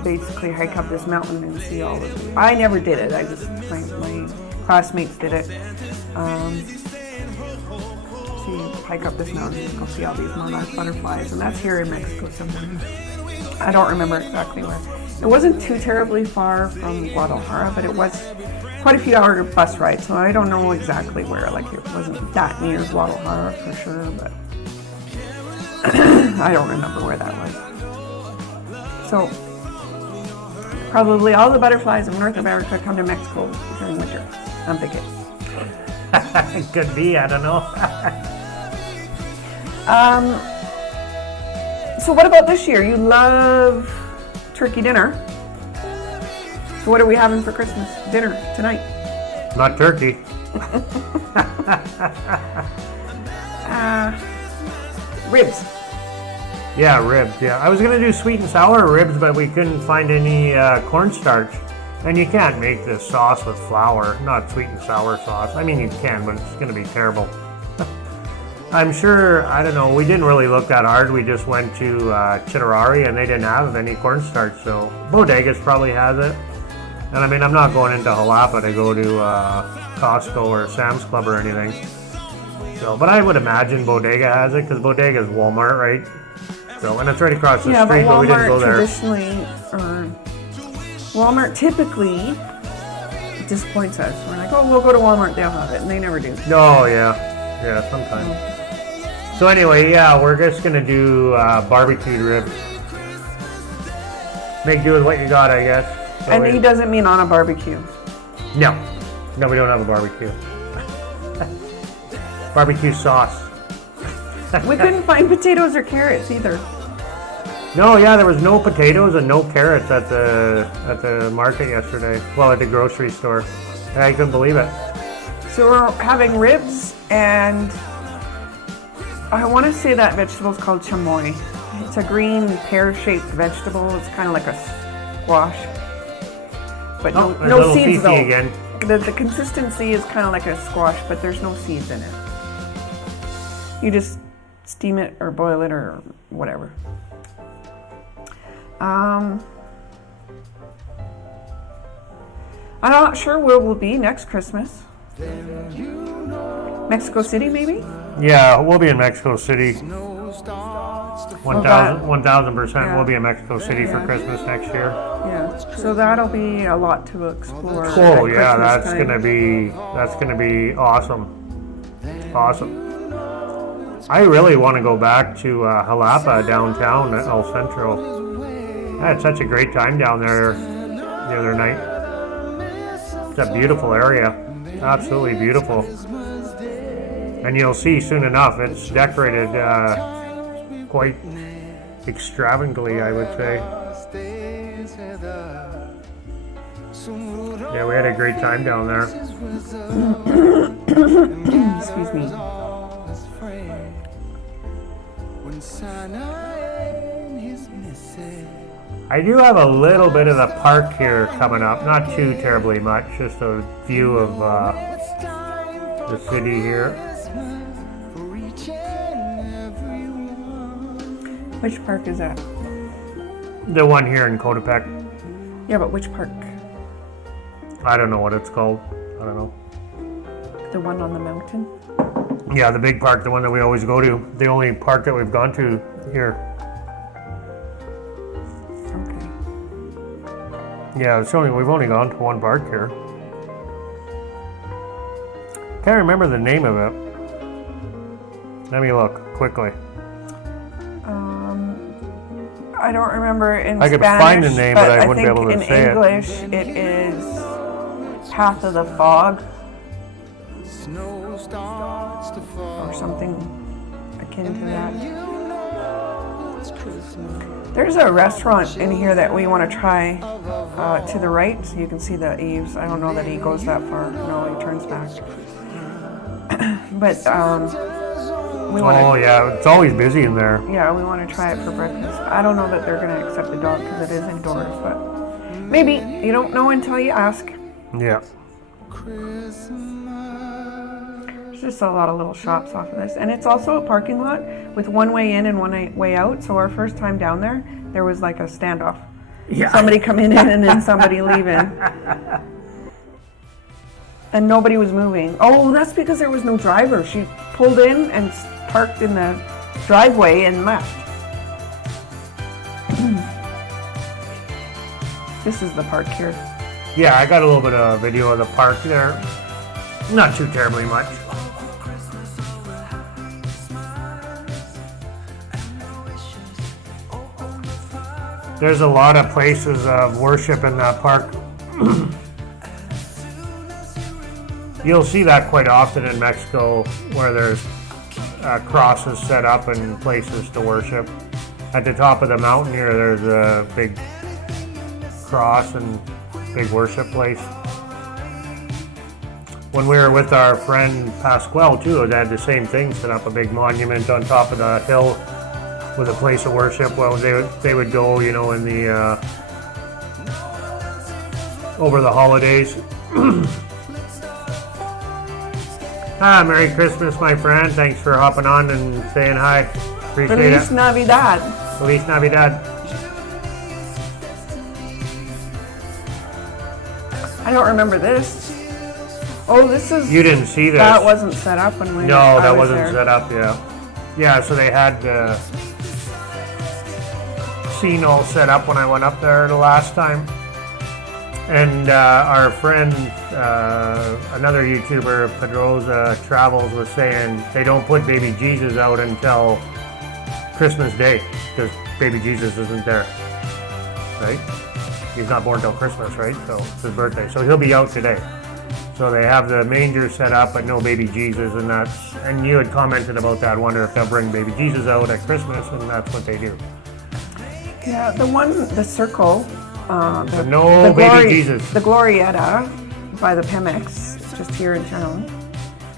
basically hike up this mountain and see all of it. I never did it. I just my classmates did it. So you hike up this mountain and go see all these monarch butterflies, and that's here in Mexico somewhere. I don't remember exactly where. It wasn't too terribly far from Guadalajara, but it was quite a few hour bus ride, so I don't know exactly where. Like, it wasn't that near Guadalajara for sure, but I don't remember where that was. So probably all the butterflies of North America come to Mexico during winter, I'm thinking. Could be, I don't know. So what about this year? You love turkey dinner. So what are we having for Christmas dinner tonight? Not turkey. Ribs. Yeah, ribs. Yeah, I was gonna do sweet and sour ribs, but we couldn't find any cornstarch. And you can't make this sauce with flour, not sweet and sour sauce. I mean, you can, but it's gonna be terrible. I'm sure, I don't know, we didn't really look that hard. We just went to Chitterari and they didn't have any cornstarch, so Bodegas probably has it. And I mean, I'm not going into Jalapa to go to Costco or Sam's Club or anything. So, but I would imagine Bodega has it, because Bodega is Walmart, right? So, and it's right across the street, but we didn't go there. Walmart typically disappoints us. We're like, oh, we'll go to Walmart, they'll have it, and they never do. No, yeah, sometimes. So anyway, yeah, we're just gonna do barbecued ribs. Make do with what you got, I guess. So And he doesn't mean on a barbecue. No, we don't have a barbecue. Barbecue sauce. We couldn't find potatoes or carrots either. No, yeah, there was no potatoes and no carrots at the market yesterday. Well, at the grocery store. I couldn't believe it. So we're having ribs, and I want to say that vegetable is called chamoy. It's a green pear-shaped vegetable. It's kind of like a squash, but no little seeds Fifi though. again. the consistency is kind of like a squash, but there's no seeds in it. You just steam it or boil it or whatever. I'm not sure where we'll be next Christmas. Mexico City, maybe? Yeah, we'll be in Mexico City. 1,000% yeah. we'll be in Mexico City for Christmas next year. Yeah, so that'll be a lot to explore. Oh at yeah, Christmas that's gonna be awesome. Awesome. I really want to go back to Jalapa downtown at El Centro. I had such a great time down there the other night. It's a beautiful area, absolutely beautiful. And you'll see soon enough, it's decorated quite extravagantly, I would say. Yeah, we had a great time down there. Excuse me. I do have a little bit of the park here coming up, not too terribly much, just a view of the city here. Which park is that? The one here in Coatepec. Yeah, but which park? I don't know what it's called. I don't know. The one on the mountain? Yeah, the big park, the one that we always go to. The only park that we've gone to here. Okay. Yeah, we've only gone to one park here. Can't remember the name of it. Let me look quickly. I don't remember in I could Spanish, find the name, but I wouldn't be think able to in say it. English it is Path of the Fog or something akin to that. There's a restaurant in here that we want to try to the right, so you can see the eaves. I don't know that he goes that far. No, he turns back. But we want to. Oh yeah, it's always busy in there. Yeah, we want to try it for breakfast. I don't know that they're going to accept the dog because it is indoors, but maybe. You don't know until you ask. Yeah. There's just a lot of little shops off of this. And it's also a parking lot with one way in and one way out. So our first time down there was like a standoff. Yeah. Somebody coming in and then somebody leaving. And nobody was moving. Oh, that's because there was no driver. She pulled in and parked in the driveway and left. This is the park here. Yeah, I got a little bit of video of the park there. Not too terribly much. There's a lot of places of worship in that park. You'll see that quite often in Mexico, where there's crosses set up and places to worship. At the top of the mountain here, there's a big cross and big worship place. When we were with our friend Pasquale too, they had the same thing, set up a big monument on top of the hill with a place of worship. Well, they would go, in the over the holidays. Merry Christmas, my friend. Thanks for hopping on and saying hi. Appreciate Feliz it. Navidad. Feliz Navidad. I don't remember this. Oh, this is... You didn't see this. That wasn't set up when we... No, that wasn't set up, yeah. Yeah, so they had the scene all set up when I went up there the last time. And our friend, another YouTuber, Pedroza Travels, was saying they don't put baby Jesus out until Christmas Day, because baby Jesus isn't there, right? He's not born till Christmas, right? So it's his birthday. So he'll be out today. So they have the manger set up, but no baby Jesus, and you had commented about that. I wonder if they'll bring baby Jesus out at Christmas, and that's what they do. Yeah, the circle... no baby Jesus. The Glorietta by the Pemex, just here in town.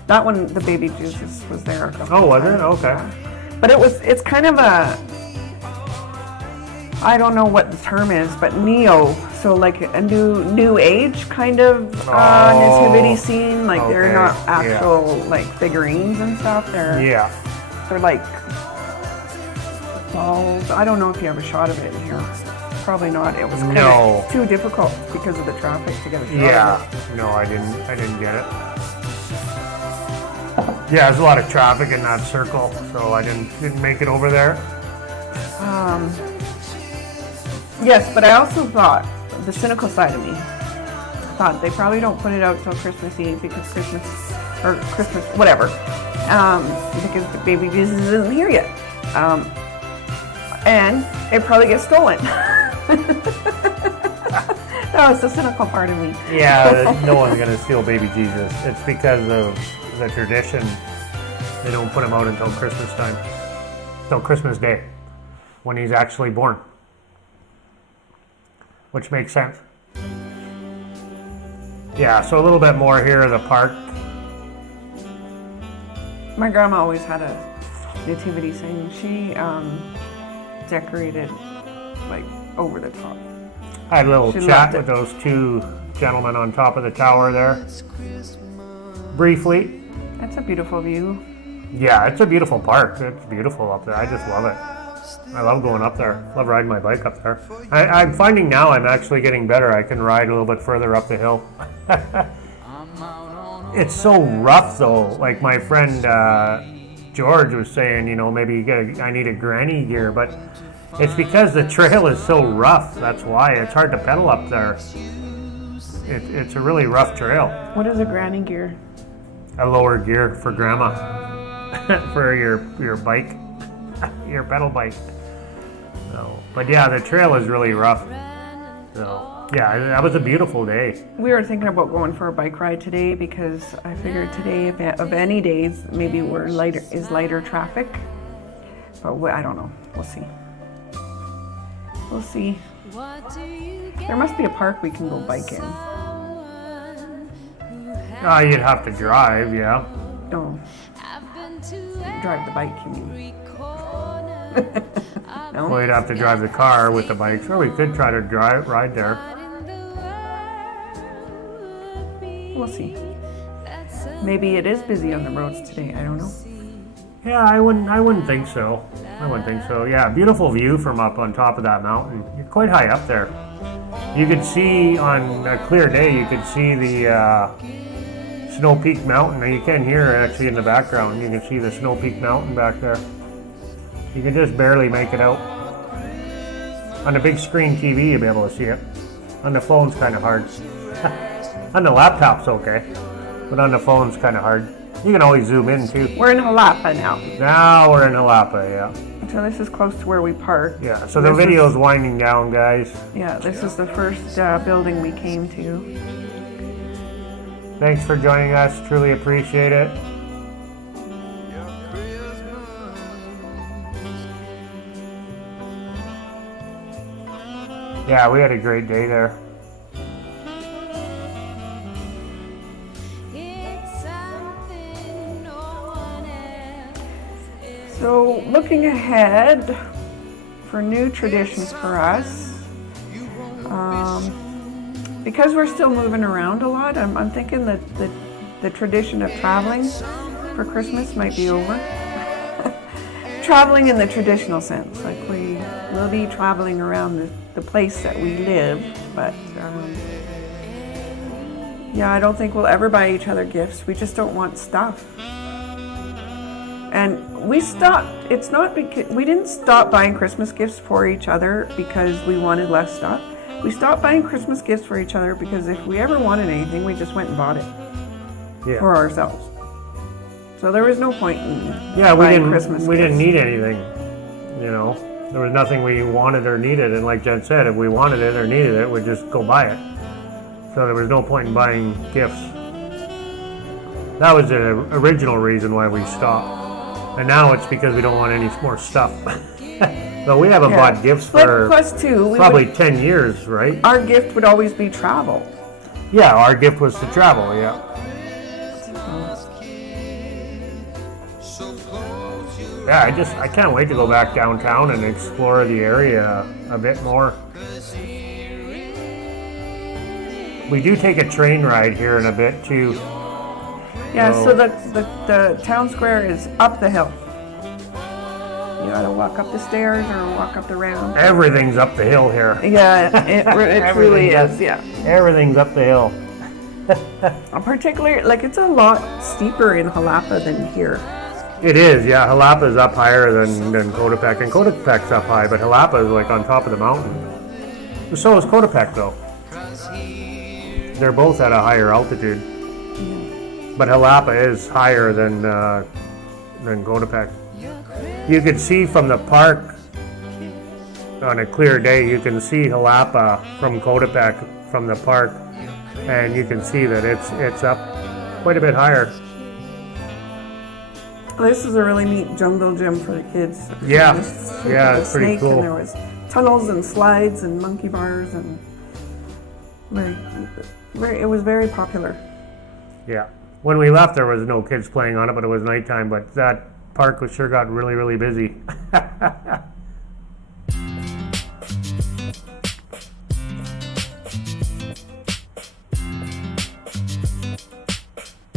That one, the baby Jesus was there. Oh, was it? Okay. Yeah. But it's kind of a I don't know what the term is, but neo, so like a new age kind of nativity scene. Like they're Okay, not yeah. actual like figurines and stuff. They're like balls. I don't know if you have a shot of it in here. Probably not. It was kind of too difficult because of the traffic to get a shot of it. Yeah, no, I didn't get it. Yeah, there's a lot of traffic in that circle, so I didn't make it over there. Yes, but I also thought, the cynical side of me, thought they probably don't put it out till Christmas Eve because Christmas, whatever, because the baby Jesus isn't here yet. And it probably gets stolen. That was the cynical part of me. Yeah, no one's going to steal baby Jesus. It's because of the tradition. They don't put him out until Christmas time. Till Christmas Day, when he's actually born. Which makes sense. Yeah, so a little bit more here of the park. My grandma always had a nativity thing. She decorated like over the top. I had a little She chat loved with those two gentlemen on top of the tower there. Briefly. That's a beautiful view. Yeah, it's a beautiful park. It's beautiful up there. I just love it. I love going up there. Love riding my bike up there. I'm finding now I'm actually getting better. I can ride a little bit further up the hill. It's so rough though. Like my friend George was saying, you know, maybe I need a granny gear, but it's because the trail is so rough. That's why it's hard to pedal up there. It's a really rough trail. What is a granny gear? A lower gear for grandma, for your bike, your pedal bike. So, but yeah, the trail is really rough. So yeah, that was a beautiful day. We were thinking about going for a bike ride today because I figured today, of any days, maybe lighter traffic. But I don't know. We'll see. We'll see. There must be a park we can go bike in. You'd have to drive, yeah. No. Drive the bike, you mean? No? Well, you'd have to drive the car with the bike. Sure, we could try to ride there. We'll see. Maybe it is busy on the roads today. I don't know. Yeah, I wouldn't think so. I wouldn't think so. Yeah, beautiful view from up on top of that mountain. You're quite high up there. You could see on a clear day, you could see the Snow Peak Mountain. Now you can hear it actually in the background. You can see the Snow Peak Mountain back there. You can just barely make it out. On the big screen TV, you'll be able to see it. On the phone's kind of hard. On the laptop's okay, but on the phone's kind of hard. You can always zoom in too. We're in Jalapa now. Now we're in Jalapa, yeah. So this is close to where we park. Yeah, so the video's winding down, guys. Yeah, this is the first building we came to. Thanks for joining us. Truly appreciate it. Yeah, we had a great day there. So looking ahead for new traditions for us, because we're still moving around a lot, I'm thinking that the tradition of traveling for Christmas might be over. Traveling in the traditional sense, like we will be traveling around the place that we live, but yeah, I don't think we'll ever buy each other gifts. We just don't want stuff. And we stopped, it's not because, we didn't stop buying Christmas gifts for each other because we wanted less stuff. We stopped buying Christmas gifts for each other because if we ever wanted anything, we just went and bought it for ourselves. So there was no point in buying Christmas gifts. We didn't need anything, you know. There was nothing we wanted or needed, and like Jen said, if we wanted it or needed it, we'd just go buy it. So there was no point in buying gifts. That was the original reason why we stopped. And now it's because we don't want any more stuff. But we haven't bought gifts for probably 10 years, right? Our gift would always be travel. Yeah, our gift was to travel, yeah. So close your Yeah, I can't wait to go back downtown and explore the area a bit more. We do take a train ride here in a bit too. Yeah, so the town square is up the hill. You gotta walk up the stairs or walk up the ramp. Everything's up the hill here. Yeah, it really is, yeah. Everything's up the hill. Particularly, like, it's a lot steeper in Jalapa than here. It is, yeah. Jalapa's up higher than Coatepec, and Coatepec's up high, but Jalapa is like on top of the mountain. So is Coatepec, though. They're both at a higher altitude, but Jalapa is higher than Coatepec. You could see from the park on a clear day. You can see Jalapa from Coatepec from the park, and you can see that it's up quite a bit higher. This is a really neat jungle gym for the kids. Yeah, There's yeah, a it's pretty snake, cool. And there was tunnels and slides and monkey bars, and it was very popular. Yeah. When we left, there was no kids playing on it, but it was nighttime. But that park was sure got really, really busy.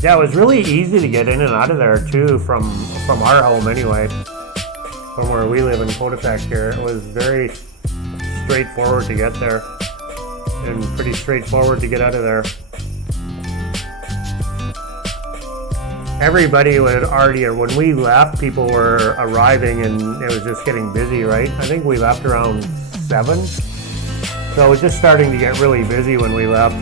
Yeah, it was really easy to get in and out of there too, from our home anyway. From where we live in Coatepec here, it was very straightforward to get there, and pretty straightforward to get out of there. Everybody would already, or when we left, people were arriving and it was just getting busy, right? I think we left around 7. So it was just starting to get really busy when we left.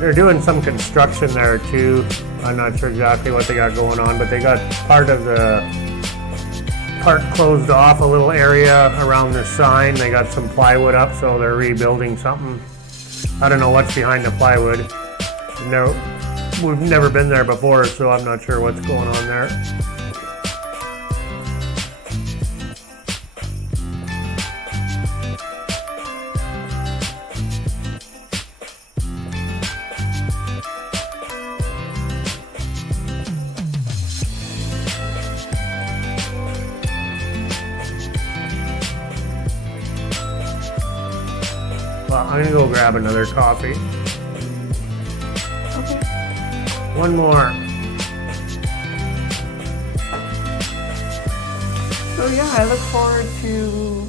They're doing some construction there too. I'm not sure exactly what they got going on, but they got part of the park closed off, a little area around the sign. They got some plywood up, so they're rebuilding something. I don't know what's behind the plywood. We've never been there before, so I'm not sure what's going on there. Well, I'm gonna go grab another coffee. Okay. One more. So yeah, I look forward to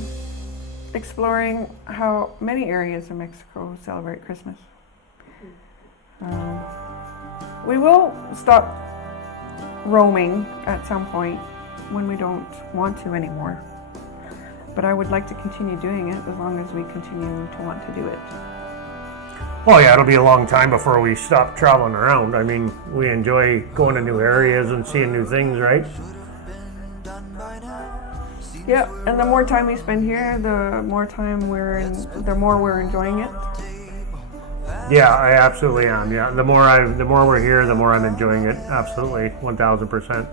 exploring how many areas of Mexico celebrate Christmas. We will stop roaming at some point when we don't want to anymore. But I would like to continue doing it as long as we continue to want to do it. Oh yeah, it'll be a long time before we stop traveling around. I mean, we enjoy going to new areas and seeing new things, right? Yeah, and the more time we spend here, the more we're enjoying it. Yeah, I absolutely am. Yeah, the more we're here, the more I'm enjoying it. Absolutely, 1,000%.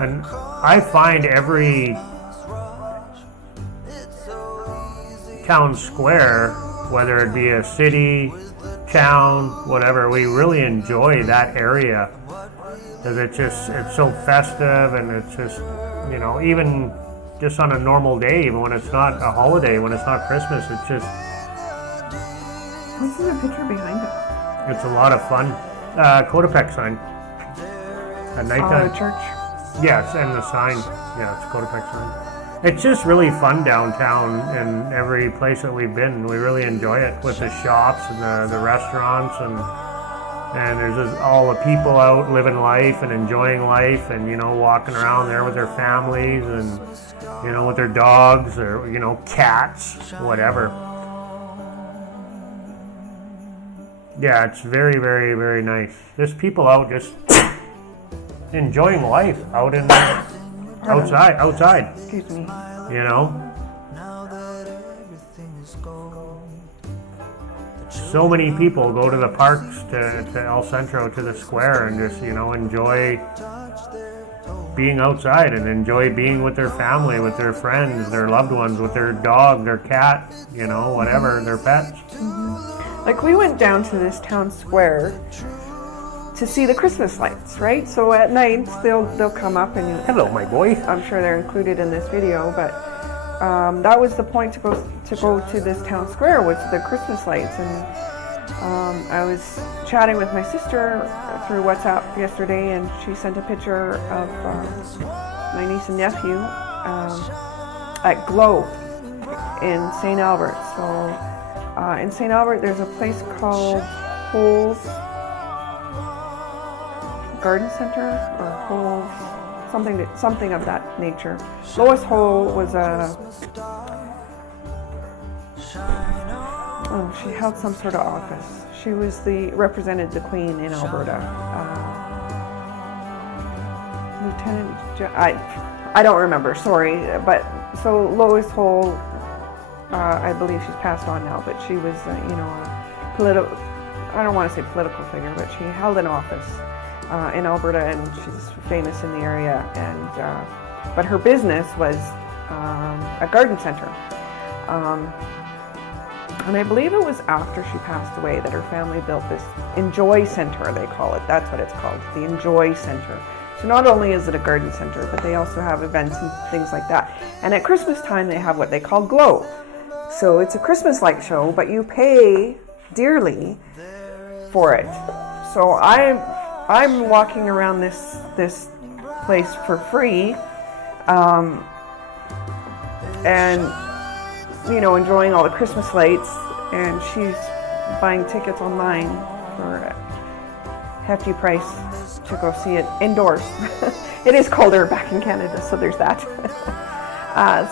And I find every town square, whether it be a city, town, whatever, we really enjoy that area because it's so festive, and it's just, you know, even just on a normal day, even when it's not a holiday, when it's not Christmas, it's just, What's in the picture behind it? it's a lot of fun. Coatepec sign at nighttime. Oh, the church. Yes, and the sign. Yeah, it's Coatepec sign. It's just really fun downtown in every place that we've been. We really enjoy it with the shops and the restaurants, and there's just all the people out living life and enjoying life, and, you know, walking around there with their families and, you know, with their dogs or, you know, cats, whatever. Yeah, it's very, very, very nice. There's people out just enjoying life out in outside, Excuse me. you know. So many people go to the parks, to El Centro, to the square, and just, you know, enjoy being outside and enjoy being with their family, with their friends, their loved ones, with their dog, their cat, you know, whatever, their pets. Like, we went down to this town square to see the Christmas lights, right? So at night they'll come up, and Hello, my boy. I'm sure they're included in this video, but that was the point to go to this town square, was the Christmas lights. And I was chatting with my sister through WhatsApp yesterday, and she sent a picture of my niece and nephew at Glow in St. Albert. So in St. Albert, there's a place called Hole's Garden Center, or Hole's something of that nature. Lois Hole was she held some sort of office. She was represented the Queen in Alberta. I don't remember, sorry, but so Lois Hole, I believe she's passed on now, but she was, a political, I don't want to say political figure, but she held an office in Alberta, and she's famous in the area. And but her business was a garden center. And I believe it was after she passed away that her family built this Enjoy Center, they call it. That's what it's called, the Enjoy Center. So not only is it a garden center, but they also have events and things like that. And at Christmas time, they have what they call Glow. So it's a Christmas light show, but you pay dearly for it. So I'm walking around this place for free, and enjoying all the Christmas lights, and she's buying tickets online for a hefty price to go see it indoors. It is colder back in Canada, so there's that.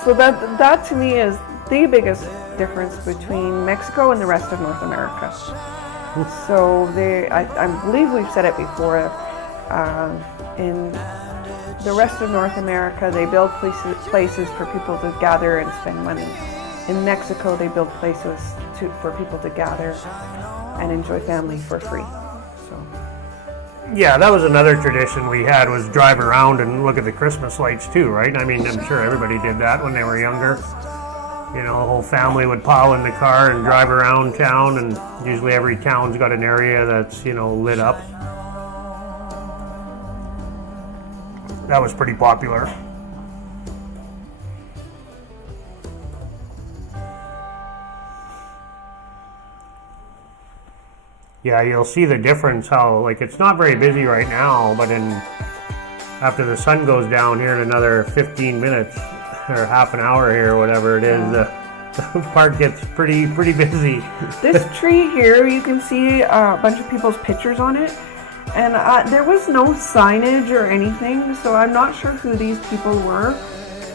So that to me is the biggest difference between Mexico and the rest of North America. So I believe we've said it before, in the rest of North America, they build places for people to gather and spend money. In Mexico, they build places for people to gather and enjoy family for free. So. Yeah, that was another tradition we had, was drive around and look at the Christmas lights too, right? I mean, I'm sure everybody did that when they were younger. The whole family would pile in the car and drive around town, and usually every town's got an area that's, lit up. That was pretty popular. Yeah, you'll see the difference how, it's not very busy right now, but after the sun goes down here in another 15 minutes, or half an hour here, or whatever it is, the park gets pretty busy. This tree here, you can see a bunch of people's pictures on it, and there was no signage or anything, so I'm not sure who these people were,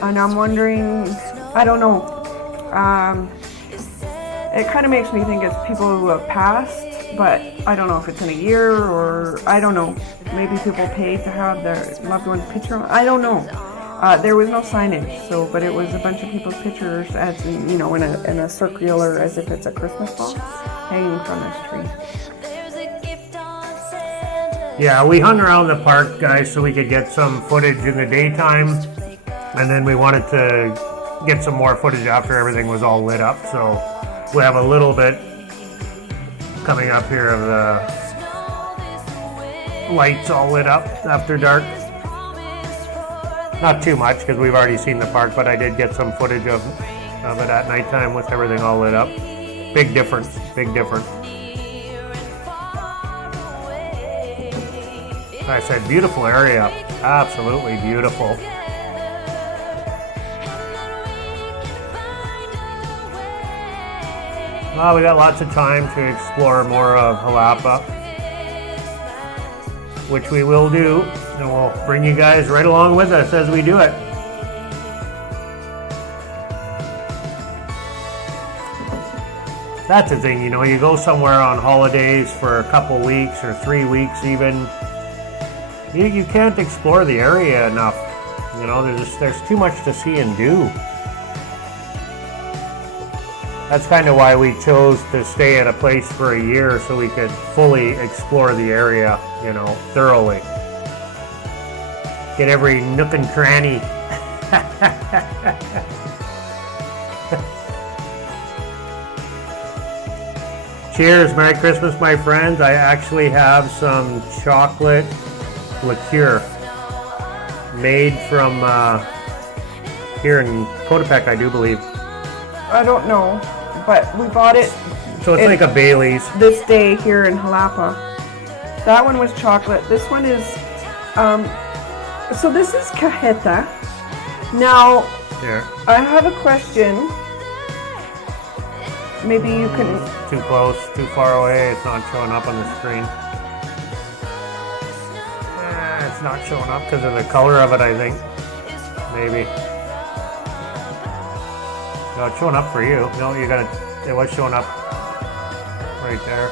and I'm wondering, I don't know, it kind of makes me think it's people who have passed, but I don't know if it's in a year, or I don't know, maybe people paid to have their loved one's picture on, I don't know. There was no signage, but it was a bunch of people's pictures, as in a circular, as if it's a Christmas box, hanging from this tree. Yeah, we hung around the park, guys, so we could get some footage in the daytime, and then we wanted to get some more footage after everything was all lit up. So we have a little bit coming up here of the lights all lit up after dark. Not too much, because we've already seen the park, but I did get some footage of it at nighttime with everything all lit up. Big difference, big difference. Like I said, beautiful area, absolutely beautiful. Well, we got lots of time to explore more of Jalapa, which we will do, and we'll bring you guys right along with us as we do it. That's the thing, you go somewhere on holidays for a couple weeks or 3 weeks even, you can't explore the area enough. There's too much to see and do. That's kind of why we chose to stay at a place for a year, so we could fully explore the area, thoroughly. Get every nook and cranny. Cheers, Merry Christmas, my friends. I actually have some chocolate liqueur made from here in Coatepec, I do believe. I don't know, but we bought it So it's like a Bailey's. this day here in Jalapa. That one was chocolate. This one is, so this is cajeta. Now, Here. I have a question. Maybe you can, Too close, too far away. It's not showing up on the screen. It's not showing up because of the color of it, I think. Maybe. No, it's showing up for you. No, you gotta. It was showing up right there.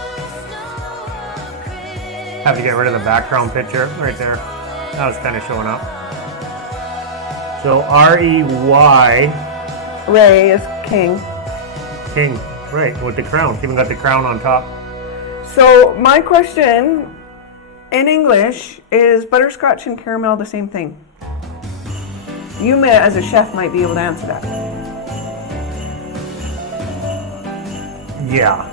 Have to get rid of the background picture right there. That was kind of showing up. So R-E-Y. Ray is king. King. Right, with the crown. Even got the crown on top. So my question in English is butterscotch and caramel the same thing? You may, as a chef, might be able to answer that. Yeah,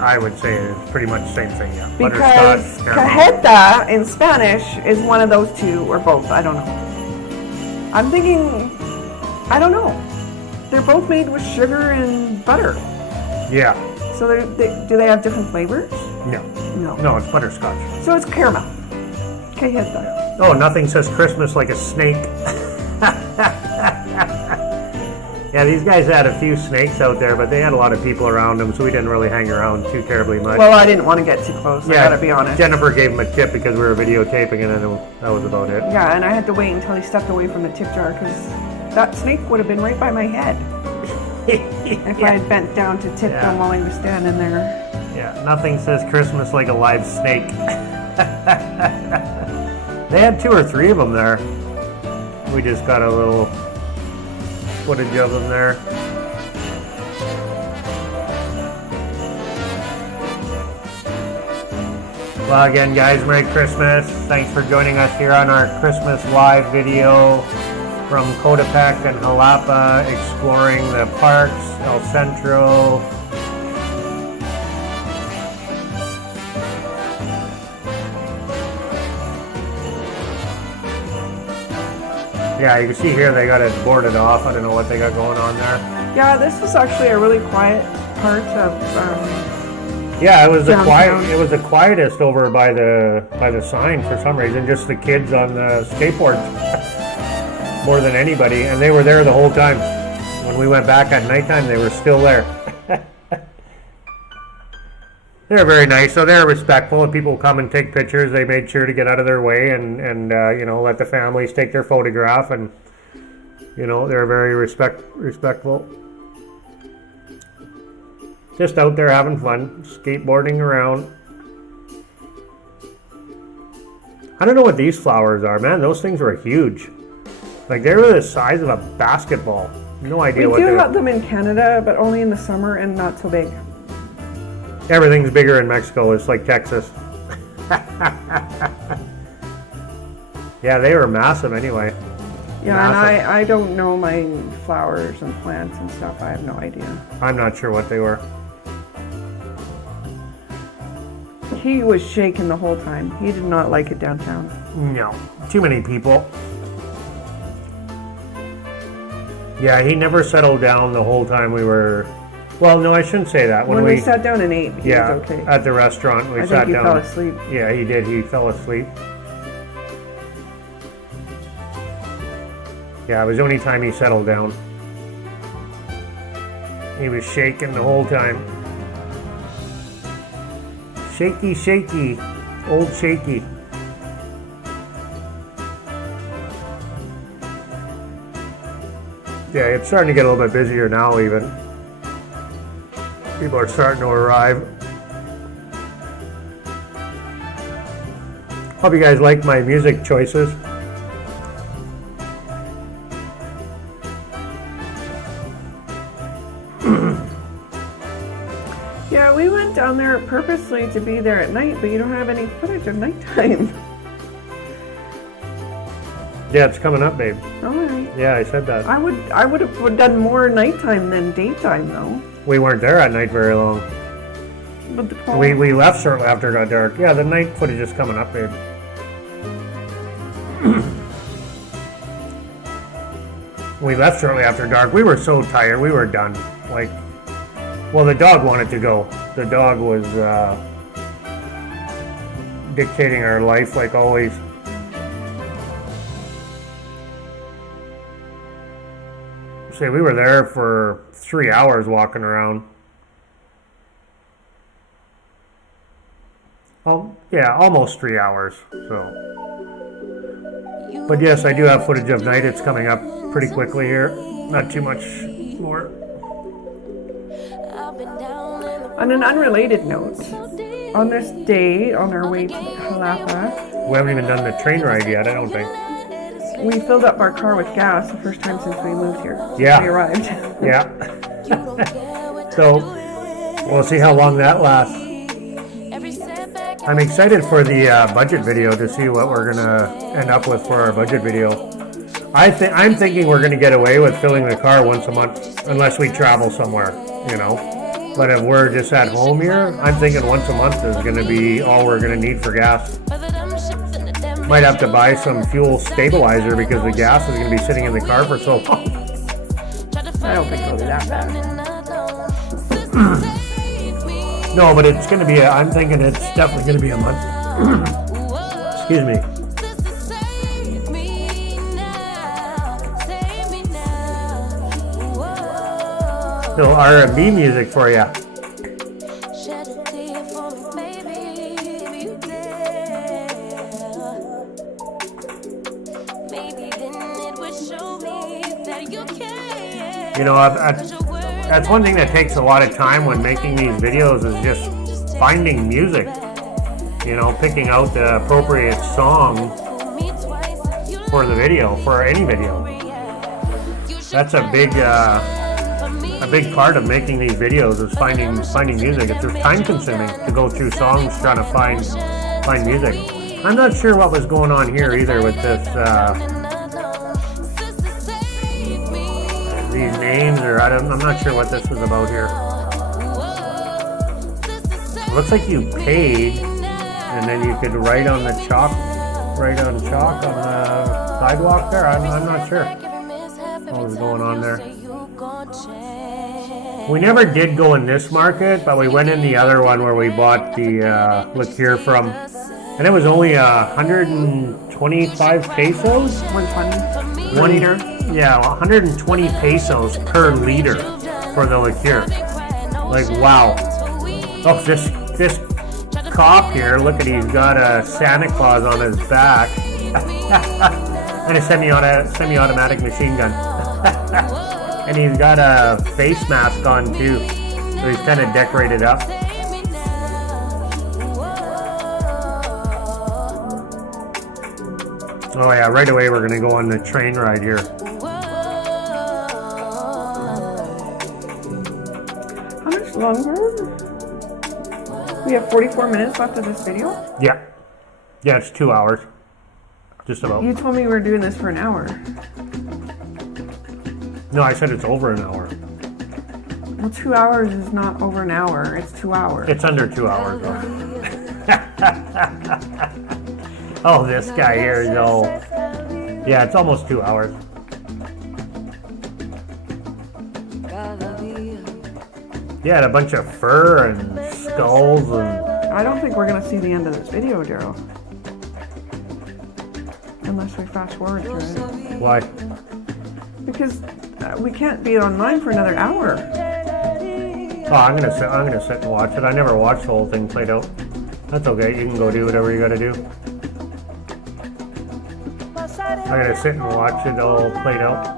I would say it's pretty much the same thing, yeah. Because Butterscotch, caramel. cajeta in Spanish is one of those two, or both, I don't know. I'm thinking, I don't know. They're both made with sugar and butter. Yeah. So do they have different flavors? No. No. No, it's butterscotch. So it's caramel. Cajeta. Oh, nothing says Christmas like a snake. Yeah, these guys had a few snakes out there, but they had a lot of people around them, so we didn't really hang around too terribly much. Well, I didn't want to get too close, I gotta be honest. Jennifer gave him a tip because we were videotaping, and then that was about it. Yeah, and I had to wait until he stepped away from the tip jar because that snake would have been right by my head if I had bent down to tip them while he was standing there. Yeah, nothing says Christmas like a live snake. They had 2 or 3 of them there. We just got a little footage of them there. Well, again, guys, Merry Christmas. Thanks for joining us here on our Christmas live video from Coatepec and Jalapa, exploring the parks, El Centro. Yeah, you can see here they got it boarded off. I don't know what they got going on there. Yeah, this is actually a really quiet part of Yeah, it was the downtown. It was the quietest over by the sign for some reason. Just the kids on the skateboards more than anybody, and they were there the whole time. When we went back at nighttime, they were still there. They're very nice, so they're respectful. And people come and take pictures. They made sure to get out of their way and let the families take their photograph, and they're very respectful. Just out there having fun, skateboarding around. I don't know what these flowers are, man. Those things were huge. Like, they were the size of a basketball. No idea what we they do were. have them in Canada, but only in the summer and not so big. Everything's bigger in Mexico. It's like Texas. Yeah, they were massive anyway. Yeah, Massive. and I don't know my flowers and plants and stuff. I have no idea. I'm not sure what they were. He was shaking the whole time. He did not like it downtown. No, too many people. Yeah, he never settled down the whole time we were. Well, no, I shouldn't say that. When we sat down and ate, he yeah, was okay. at the restaurant, we I sat think he down. fell asleep. Yeah, he did. He fell asleep. Yeah, it was the only time he settled down. He was shaking the whole time. Shaky, shaky. Old shaky. Yeah, it's starting to get a little bit busier now even. People are starting to arrive. Hope you guys like my music choices. Yeah, we went down there purposely to be there at night, but you don't have any footage of nighttime. Yeah, it's coming up, babe. All right. Yeah, I said that. I would have done more nighttime than daytime though. We weren't there at night very long. But the call, We left shortly after it got dark. Yeah, the night footage is coming up, babe. We left shortly after dark. We were so tired. We were done. Like, well, the dog wanted to go. The dog was dictating our life like always. Say we were there for 3 hours walking around. Oh, yeah, almost 3 hours. So, but yes, I do have footage of night. It's coming up pretty quickly here. Not too much more. on an unrelated note, on this day, on our way to Jalapa, We haven't even done the train ride yet, I don't think. we filled up our car with gas the first time since we moved here. Yeah. We arrived. Yeah. So, we'll see how long that lasts. I'm excited for the budget video to see what we're gonna end up with for our budget video. I'm thinking we're gonna get away with filling the car once a month, unless we travel somewhere, you know. But if we're just at home here, I'm thinking once a month is gonna be all we're gonna need for gas. Might have to buy some fuel stabilizer because the gas is gonna be sitting in the car for so long. I don't think it'll be that bad. No, but it's gonna be. I'm thinking it's definitely gonna be a month. Excuse me. So R&B music for you. You know, that's one thing that takes a lot of time when making these videos is just finding music. You know, picking out the appropriate song for the video, for any video. That's a big part of making these videos is finding music. It's just time consuming to go through songs trying to find music. I'm not sure what was going on here either with this. These names, or I'm not sure what this was about here. It looks like you paid, and then you could write on chalk on the sidewalk there. I'm not sure what was going on there. We never did go in this market, but we went in the other one where we bought the liqueur from, and it was only 125 pesos. 120 per liter. Yeah, 120 pesos per liter for the liqueur. Like, wow. Oh, this cop here, look at, he's got a Santa Claus on his back and a semi-automatic machine gun. And he's got a face mask on too, so he's kind of decorated up. Oh yeah, right away we're gonna go on the train ride here. How much longer? We have 44 minutes left of this video? Yeah. Yeah, it's 2 hours. Just about. You told me we were doing this for an hour. No, I said it's over an hour. Well, 2 hours is not over an hour. It's 2 hours. It's under 2 hours though. Oh, this guy here is all... Yeah, it's almost 2 hours. Yeah, and a bunch of fur and skulls and... I don't think we're going to see the end of this video, Daryl. Unless we fast forward through it. Why? Because we can't be online for another hour. Oh, I'm gonna sit and watch it. I never watched the whole thing played out. That's okay. You can go do whatever you gotta do. I'm gonna sit and watch it all played out.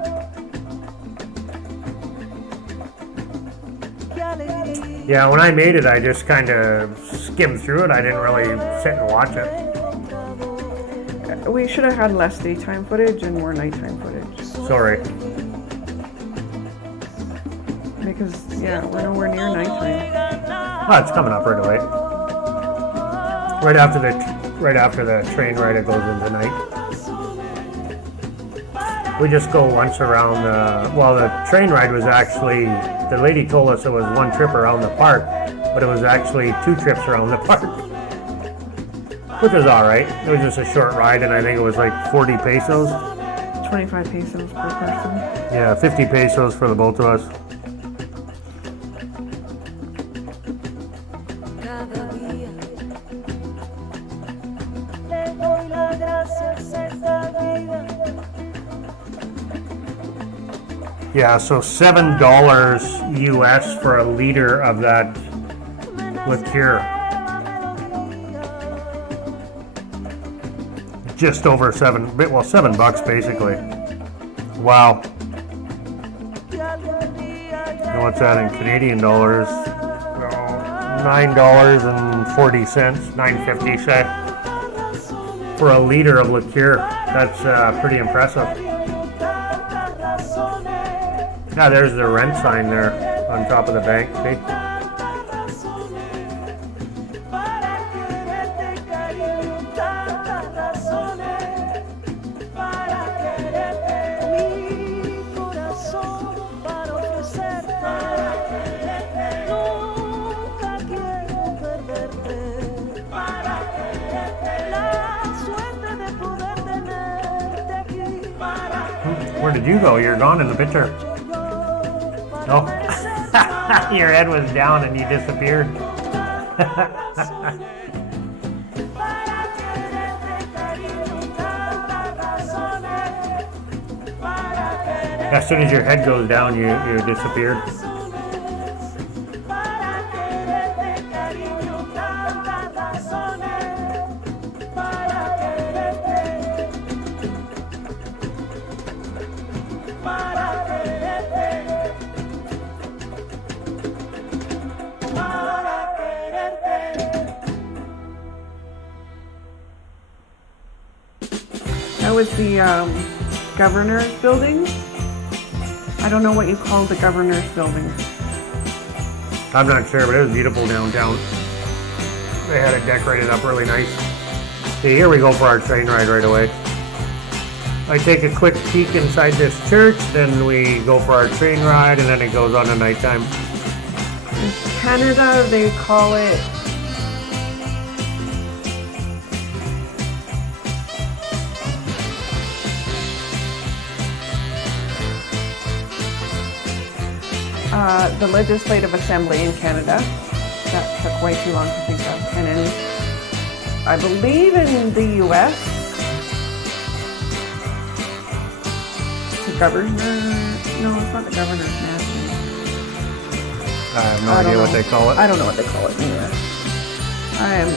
Yeah, when I made it, I just kind of skimmed through it. I didn't really sit and watch it. We should have had less daytime footage and more nighttime footage. Sorry. Because, yeah, we're nowhere near nighttime. Oh, it's coming up right away. Right after the train ride, it goes into night. We just go once around the... Well, the train ride was actually... The lady told us it was one trip around the park, but but it was actually 2 trips around the park, which was all right. It was just a short ride, and I think it was like 40 pesos. 25 pesos per person. Yeah, 50 pesos for the both of us. Cada día le doy las gracias a esta vida. Yeah, so $7 US for a liter of that liqueur. Just over $7 basically. Wow. And what's that in Canadian dollars? $9.40, $9.50 say, for a liter of liqueur. That's pretty impressive. Yeah, there's the rent sign there on top of the bank. See? Where did you go? You're gone in the picture. Oh, your head was down and you disappeared. As soon as your head goes down, you disappeared. That was the governor's building. I don't know what you call the governor's building. I'm not sure, but it was beautiful downtown. They had it decorated up really nice. See, here we go for our train ride right away. I take a quick peek inside this church, then we go for our train ride, and then it goes on to nighttime. In Canada, they call it the Legislative Assembly in Canada. That took way too long to think of. And in, I believe in the U.S., it's the governor. No, it's not the governor's mansion. I have no idea what they call it. I don't know what they call it in the U.S. I am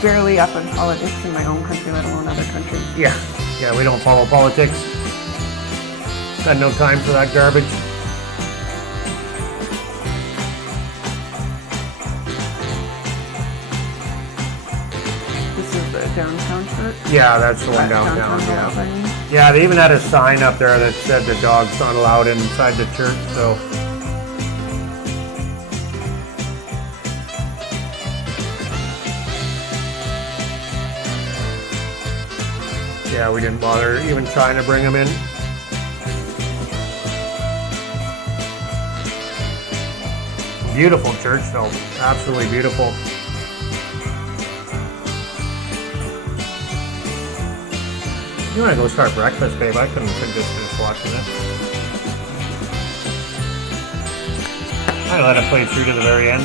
barely up in politics in my own country, let alone other countries. Yeah, we don't follow politics. Got no time for that garbage. Downtown church? Yeah, that's the one downtown. Yeah, they even had a sign up there that said the dog's not allowed inside the church, so. Yeah, we didn't bother even trying to bring them in. Beautiful church though, absolutely beautiful. You want to go start breakfast, babe? I couldn't just finish watching this. I let it play through to the very end.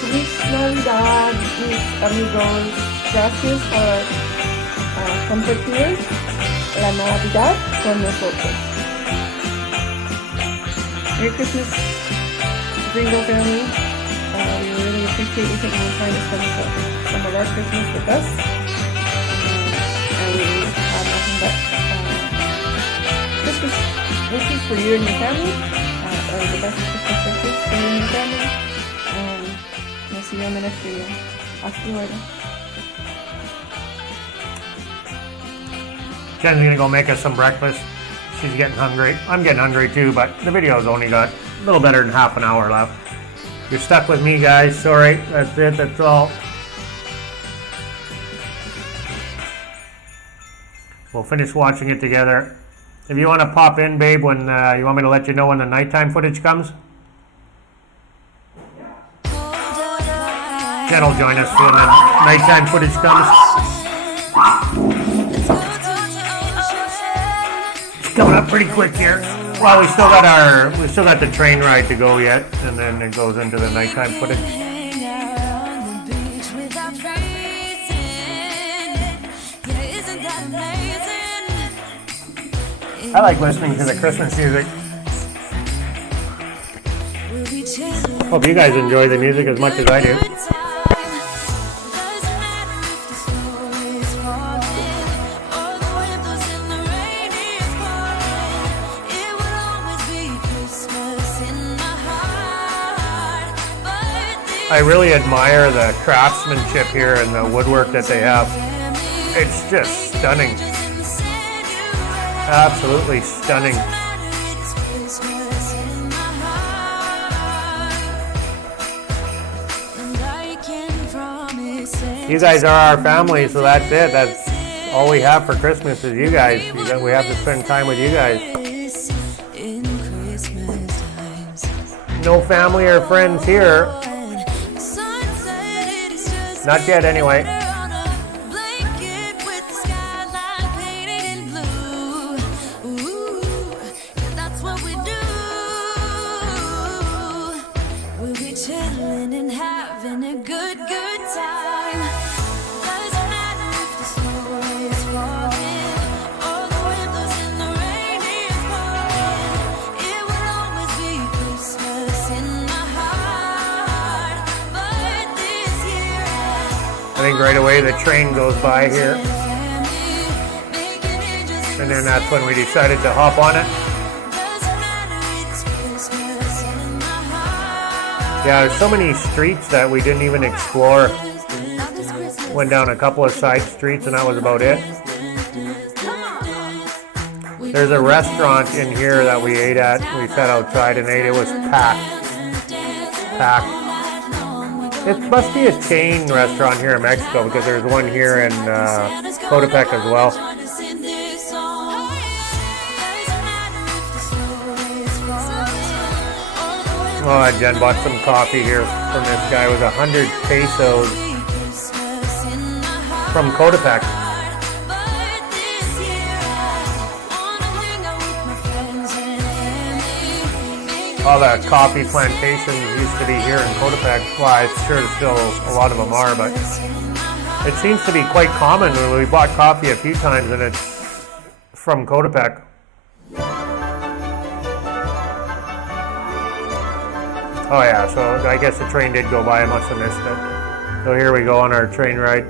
Feliz Navidad, mis amigos. Gracias por compartir la Navidad con nosotros. Merry Christmas, Gringo family. We really appreciate you taking the time to spend some of our Christmas with us. We have nothing but Christmas wishes for you and your family, or the best Christmas wishes for you and your family. We'll see you on the next video. Hasta luego. Jen's gonna go make us some breakfast. She's getting hungry. I'm getting hungry too, but the video's only got a little better than half an hour left. You're stuck with me, guys. Sorry, that's it. That's all. We'll finish watching it together. If you want to pop in, babe, when you want me to let you know when the nighttime footage comes? Jen will join us when the nighttime footage comes. It's coming up pretty quick here. Well, we still got the train ride to go yet, and then it goes into the nighttime footage. I like listening to the Christmas music. Hope you guys enjoy the music as much as I do. I really admire the craftsmanship here and the woodwork that they have. It's just stunning. Absolutely stunning. You guys are our family, so that's it. That's all we have for Christmas is you guys. We have to spend time with you guys. No family or friends here. Not yet, anyway. I think right away the train goes by here. And then that's when we decided to hop on it. Yeah, there's so many streets that we didn't even explore. Went down a couple of side streets and that was about it. There's a restaurant in here that we ate at. We sat outside and ate. It was packed. Packed. It must be a chain restaurant here in Mexico because there's one here in Cotepec as well. Oh, Jen bought some coffee here from this guy. It was 100 pesos from Cotepec. All the coffee plantations used to be here in Cotepec. Well, I'm sure still a lot of them are, but it seems to be quite common. We bought coffee a few times and it's from Cotepec. Oh yeah, so I guess the train did go by. I must have missed it. So here we go on our train ride.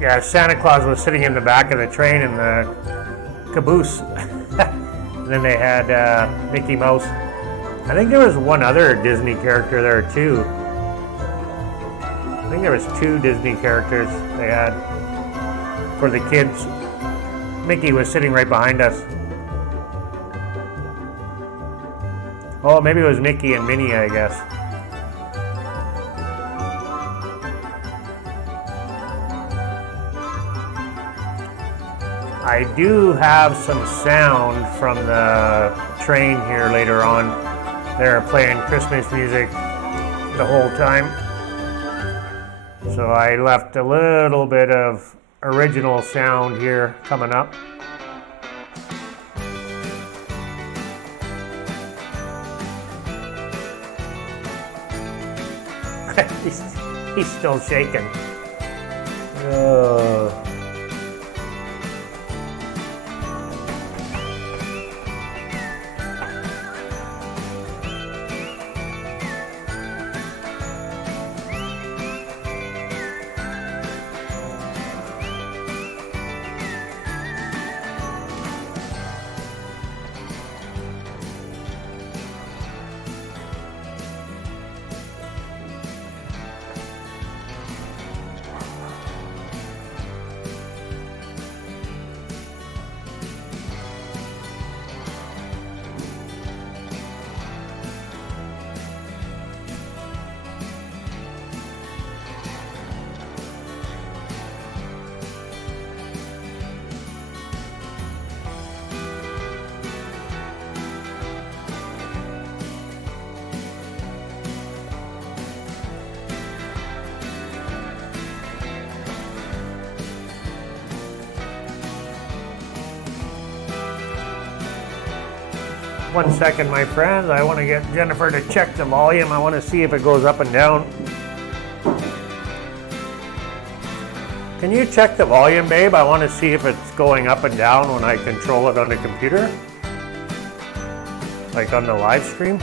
Yeah, Santa Claus was sitting in the back of the train in the caboose. And then they had Mickey Mouse. I think there was one other Disney character there too. I think there was 2 Disney characters they had for the kids. Mickey was sitting right behind us. Oh, maybe it was Mickey and Minnie, I guess. I do have some sound from the train here later on. They're playing Christmas music the whole time. So I left a little bit of original sound here coming up. he's still shaking. One second, my friends. I want to get Jennifer to check the volume. I want to see if it goes up and down. Can you check the volume, babe? I want to see if it's going up and down when I control it on the computer. Like on the live stream.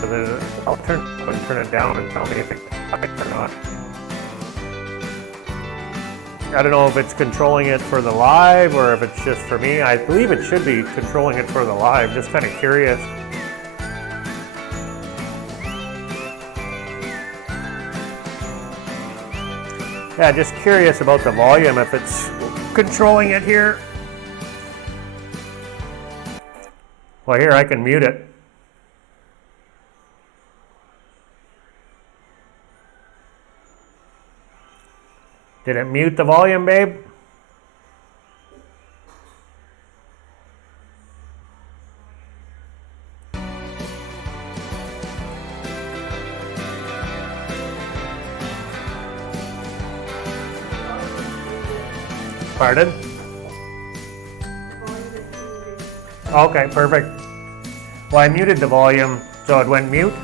So I'll turn it down and tell me if it's up or not. I don't know if it's controlling it for the live or if it's just for me. I believe it should be controlling it for the live. Just kind of curious. Yeah, just curious about the volume, if it's controlling it here. Well, here, I can mute it. Did it mute the volume, babe? Pardon? Okay, perfect. Well, I muted the volume, so it went mute.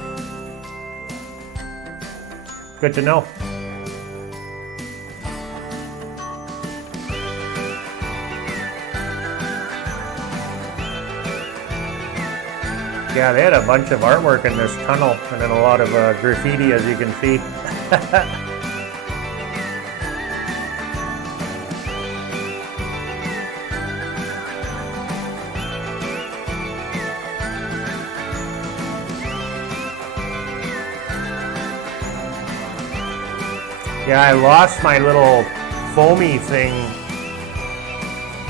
Good to know. Yeah, they had a bunch of artwork in this tunnel, and then a lot of graffiti, as you can see. Yeah, I lost my little foamy thing,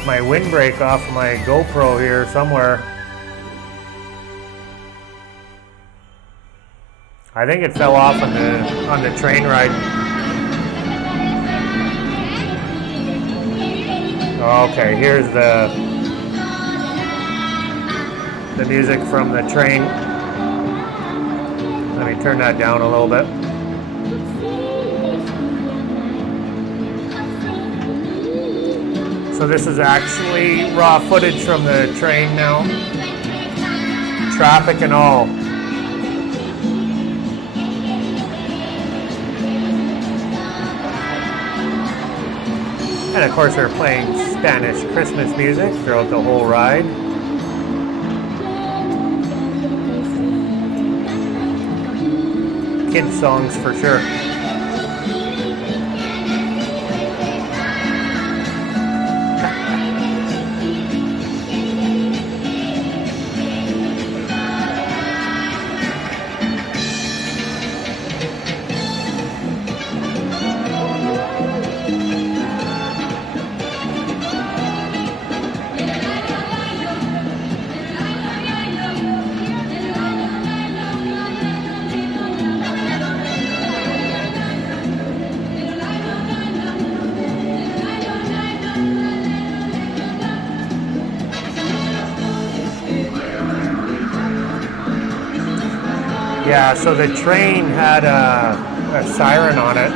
my windbreak off my GoPro here somewhere. I think it fell off on the train ride. Okay, here's the music from the train. Let me turn that down a little bit. So this is actually raw footage from the train now. Traffic and all. And of course they're playing Spanish Christmas music throughout the whole ride. Kids songs for sure. Yeah, so the train had a siren on it.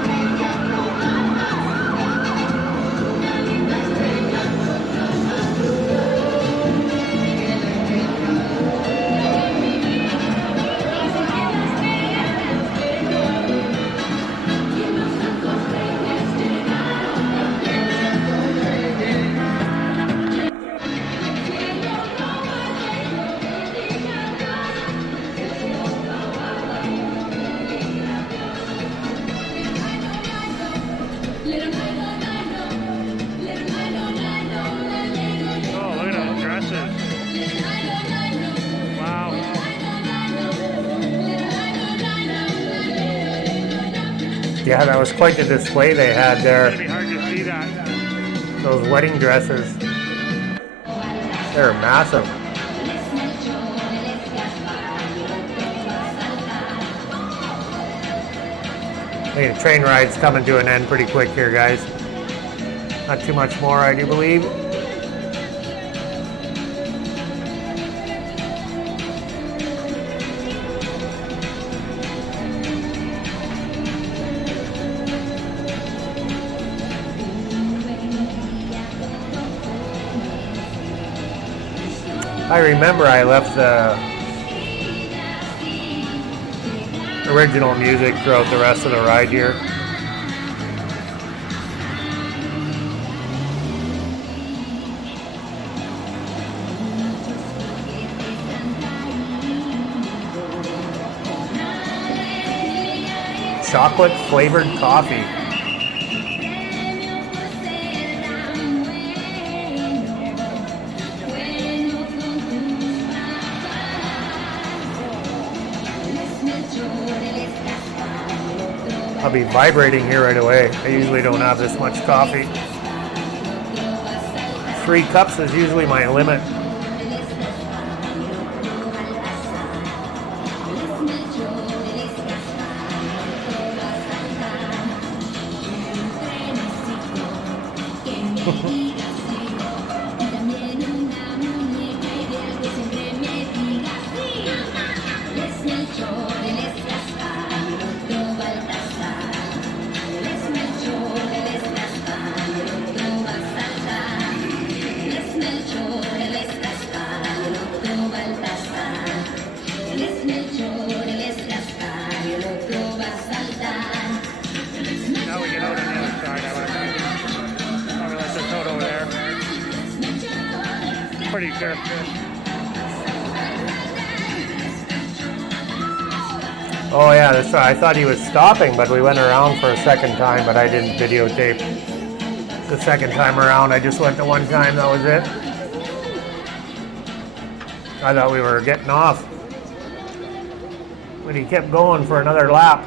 Yeah, that was quite the display they had there. It's hard to see that. Those wedding dresses. They're massive. I think the train ride's coming to an end pretty quick here, guys. Not too much more, I do believe. I remember I left the original music throughout the rest of the ride here. Chocolate flavored coffee. I'll be vibrating here right away. I usually don't have this much coffee. 3 cups is usually my limit. Now we get out on the other side, I would imagine. Probably let the toad over there. Pretty sure. Oh yeah, that's right. I thought he was stopping, but we went around for a second time, but I didn't videotape the second time around. I just went the one time, that was it. I thought we were getting off, but he kept going for another lap.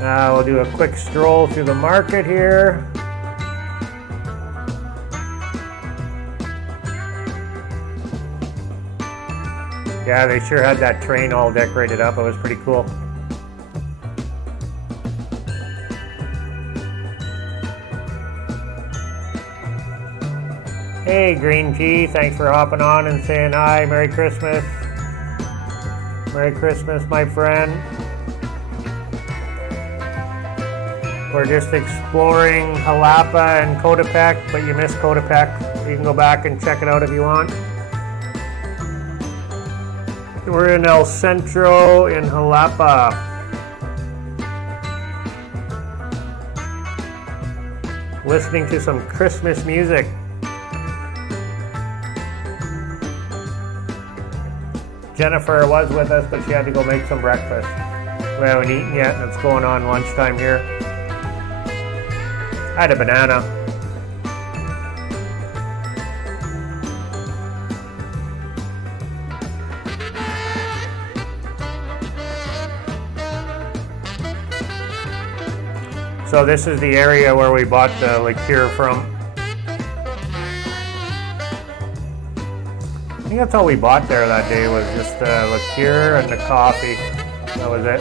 Now we'll do a quick stroll through the market here. Yeah, they sure had that train all decorated up. It was pretty cool. Hey, Green Tea, thanks for hopping on and saying hi. Merry Christmas. Merry Christmas, my friend. We're just exploring Jalapa and Coatepec, but you missed Coatepec. You can go back and check it out if you want. We're in El Centro in Jalapa. Listening to some Christmas music. Jennifer was with us, but she had to go make some breakfast. We haven't eaten yet, and it's going on lunchtime here. I had a banana. So this is the area where we bought the liqueur from. I think that's all we bought there that day, was just the liqueur and the coffee. That was it.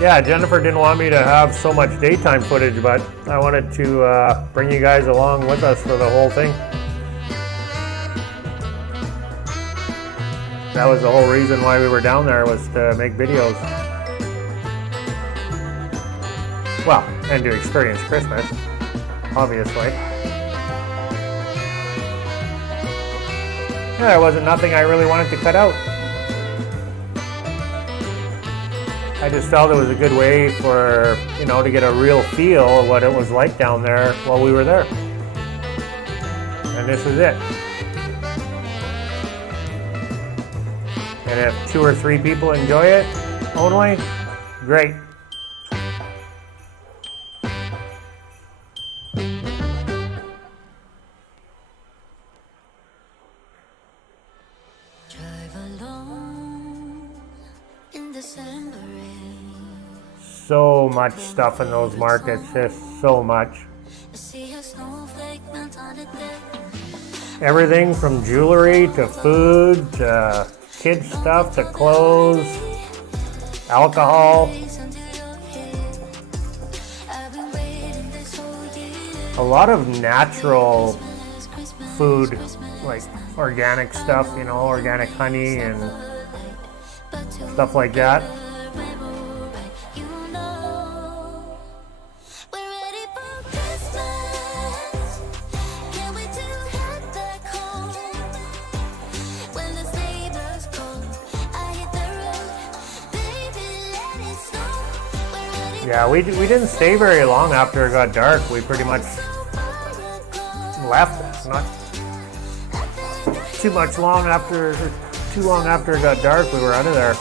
Yeah, Jennifer didn't want me to have so much daytime footage, but I wanted to bring you guys along with us for the whole thing. That was the whole reason why we were down there, was to make videos. Well, and to experience Christmas, obviously. Yeah, there wasn't nothing I really wanted to cut out. I just felt it was a good way for, you know, to get a real feel of what it was like down there while we were there. And this is it. And if 2 or 3 people enjoy it only, great. So much stuff in those markets, just so much. Everything from jewelry to food to kids stuff to clothes, alcohol. A lot of natural food, like organic stuff, you know, organic honey and stuff like that. Yeah, we didn't stay very long after it got dark. We pretty much left. Not too long after it got dark, we were out of there.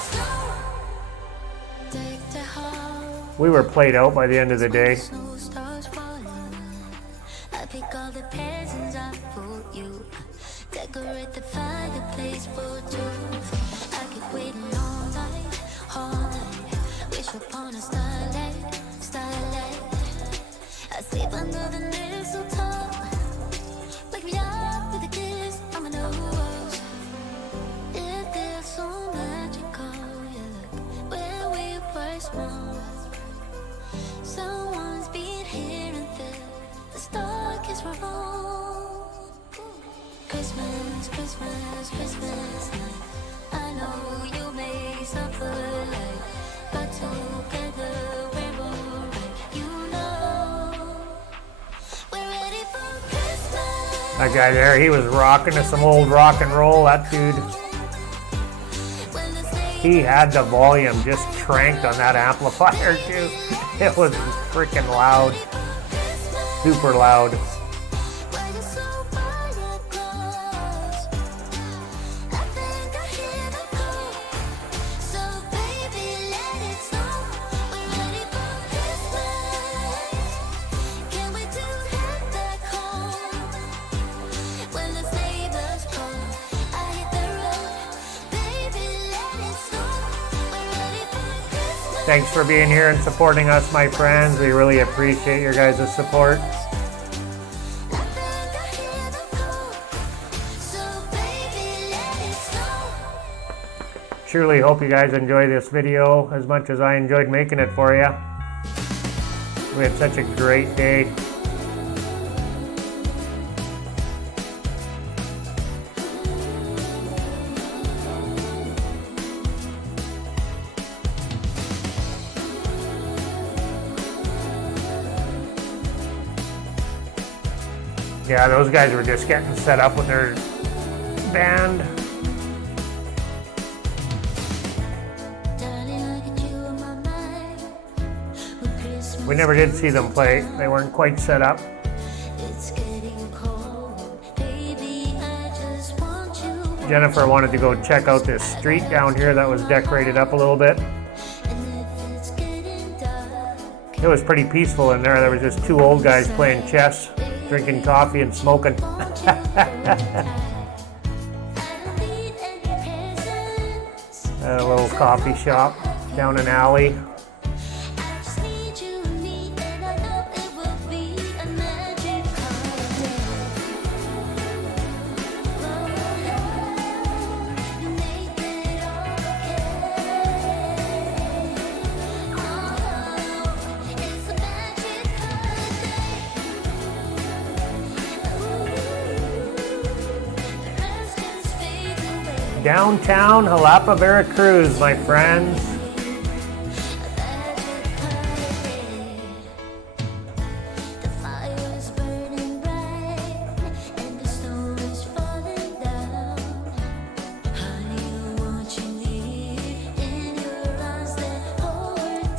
We were played out by the end of the day. Christmas night. I know you may suffer like, but together we're alright. You know, we're ready for Christmas. That guy there, he was rocking to some old rock and roll. That dude, he had the volume just cranked on that amplifier too. It was freaking loud, super loud. Thanks for being here and supporting us, my friends. We really appreciate your guys' support. Truly hope you guys enjoy this video as much as I enjoyed making it for you. We had such a great day. Yeah, those guys were just getting set up with their band. We never did see them play. They weren't quite set up. Jennifer wanted to go check out this street down here that was decorated up a little bit. It was pretty peaceful in there. There was just 2 old guys playing chess, drinking coffee and smoking. A little coffee shop down an alley. Downtown Jalapa, Veracruz, my friends.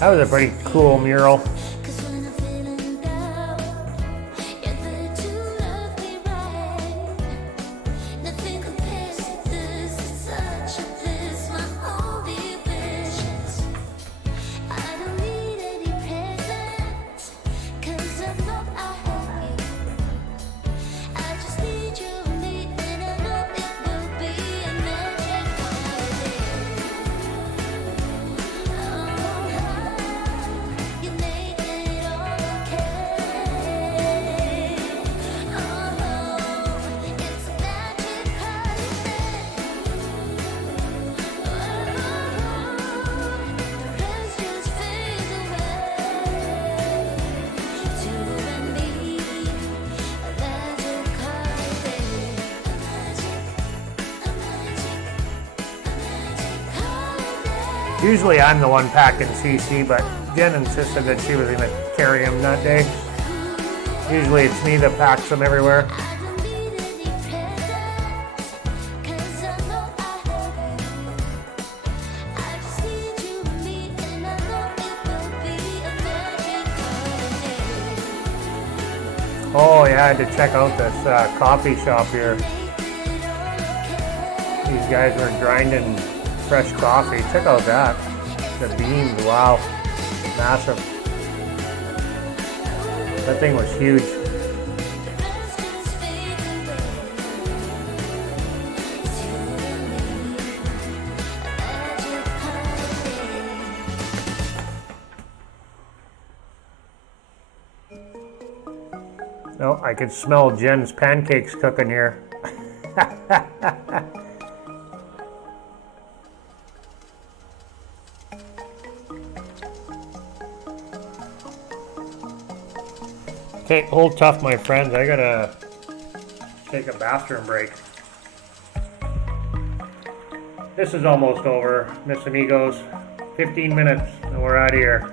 That was a pretty cool mural. Usually I'm the one packing CC, but Jen insisted that she was going to carry him that day. Usually it's me that packs them everywhere. Oh yeah, I had to check out this coffee shop here. These guys were grinding fresh coffee. Check out that. The beans, wow. Massive. That thing was huge. Oh, I could smell Jen's pancakes cooking here. Okay, hold tough, my friends. I gotta take a bathroom break. This is almost over, Miss Amigos. 15 minutes and we're out of here.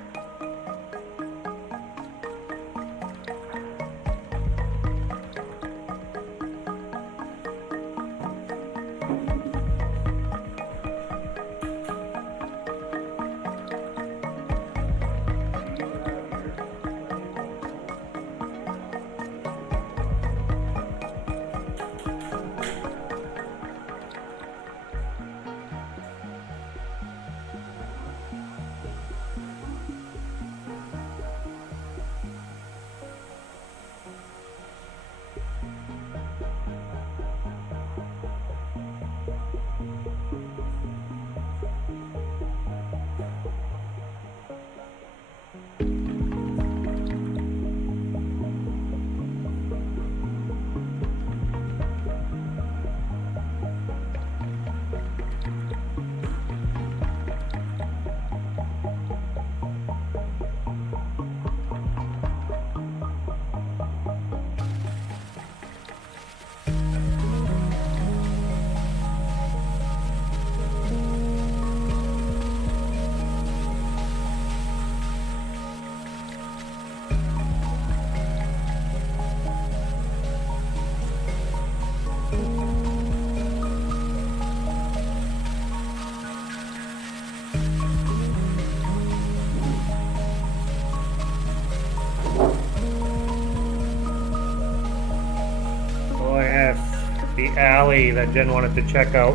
The alley that Jen wanted to check out.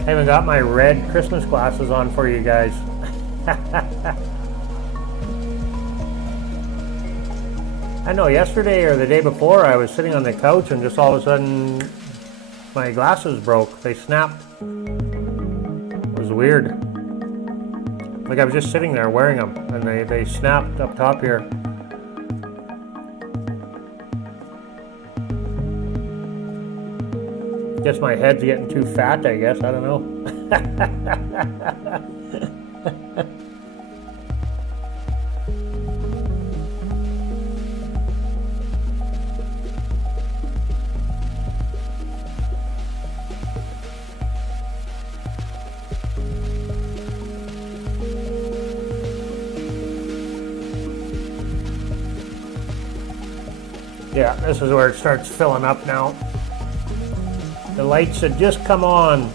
I haven't got my red Christmas glasses on for you guys. I know yesterday or the day before I was sitting on the couch and just all of a sudden my glasses broke. They snapped. It was weird. Like I was just sitting there wearing them and they snapped up top here. Guess my head's getting too fat, I guess. I don't know. Yeah, this is where it starts filling up now. The lights had just come on.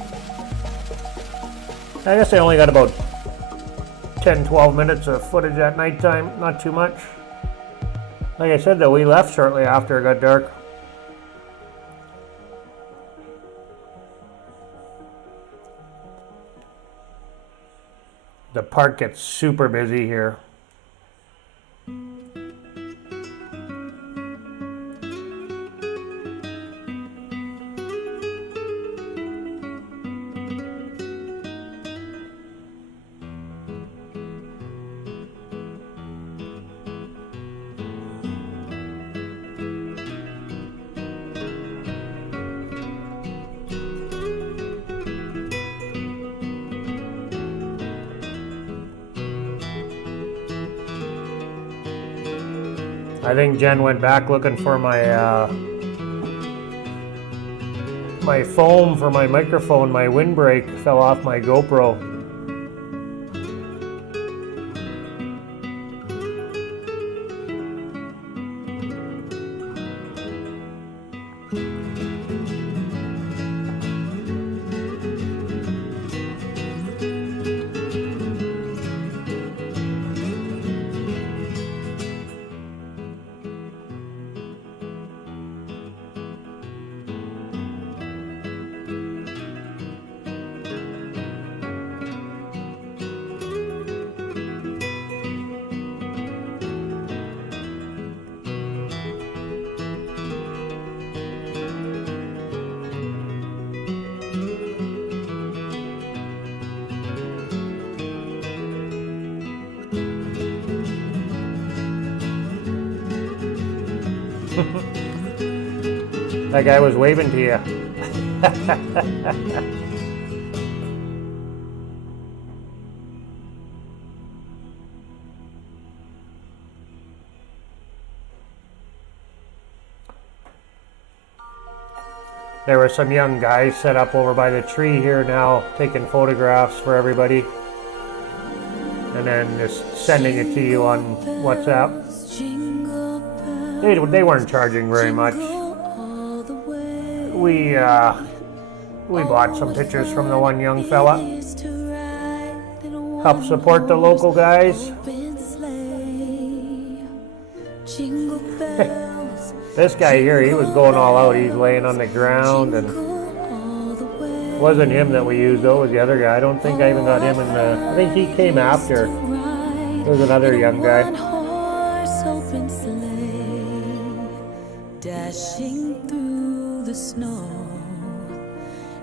I guess I only got about 10-12 minutes of footage at nighttime, not too much. Like I said though, we left shortly after it got dark. The park gets super busy here. I think Jen went back looking for my my foam for my microphone. My windbreak fell off my GoPro. That guy was waving to you. There were some young guys set up over by the tree here now, taking photographs for everybody. And then just sending it to you on WhatsApp. They weren't charging very much. We bought some pictures from the one young fella. Help support the local guys. This guy here, he was going all out. He's laying on the ground, and it wasn't him that we used though, it was the other guy. I don't think I even got him in the, I think he came after. There was another young guy. Dashing through the snow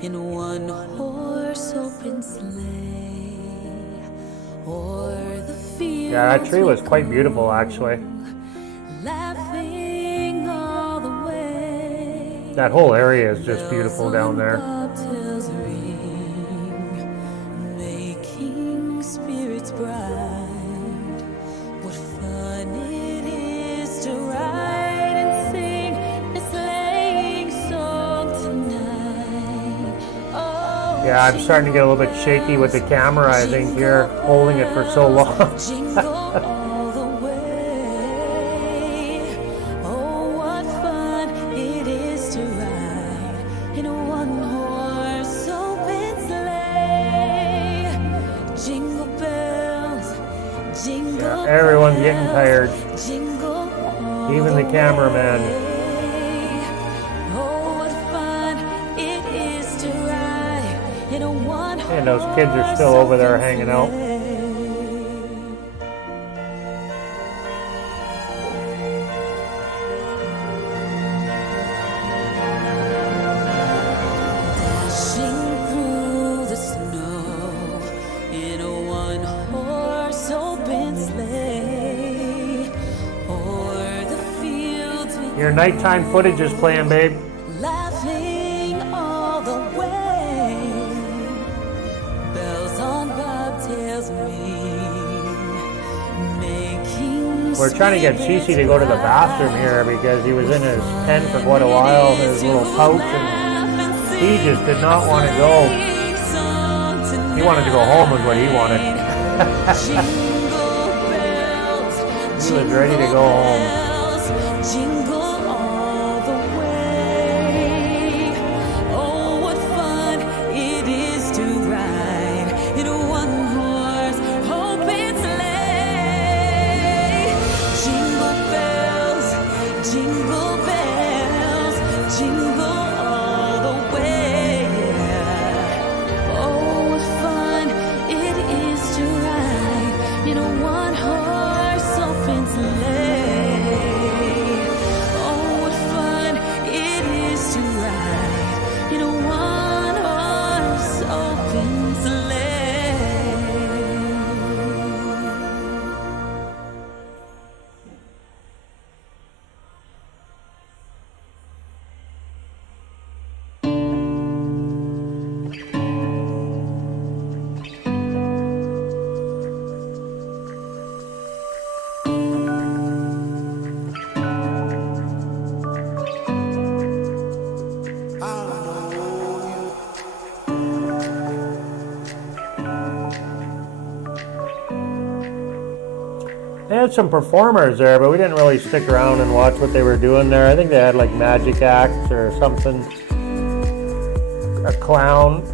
in one horse open sleigh, or the field. Yeah, that tree was quite beautiful actually. Laughing all the way. That whole area is just beautiful down there. Bobtails ring, making spirits bright. What fun it is to ride and sing a sleighing song tonight. Oh, Yeah, I'm starting to get a little bit shaky with the camera, I think, here, holding it for so long. jingle all the way. Oh, what fun it is to ride in a one-horse open sleigh. Jingle bells, jingle Yeah, everyone's getting tired, jingle all even the cameraman. way. Oh, what fun it is to ride in a one-horse And those kids are still over there hanging out. Dashing through the snow in a one-horse open sleigh, o'er the fields we Your nighttime footage is playing, babe. laughing all the way. Bells on bobtails ring, making We're trying to get Cece to go to the bathroom here because he was in his pen for quite a while, his little pouch, and he just did not want to go. He wanted to go home is what he wanted. He was ready to go home. Jingle all the way. Oh, They had some performers there, but we didn't really stick around and watch what they were doing there. I think they had like magic acts or something. A clown.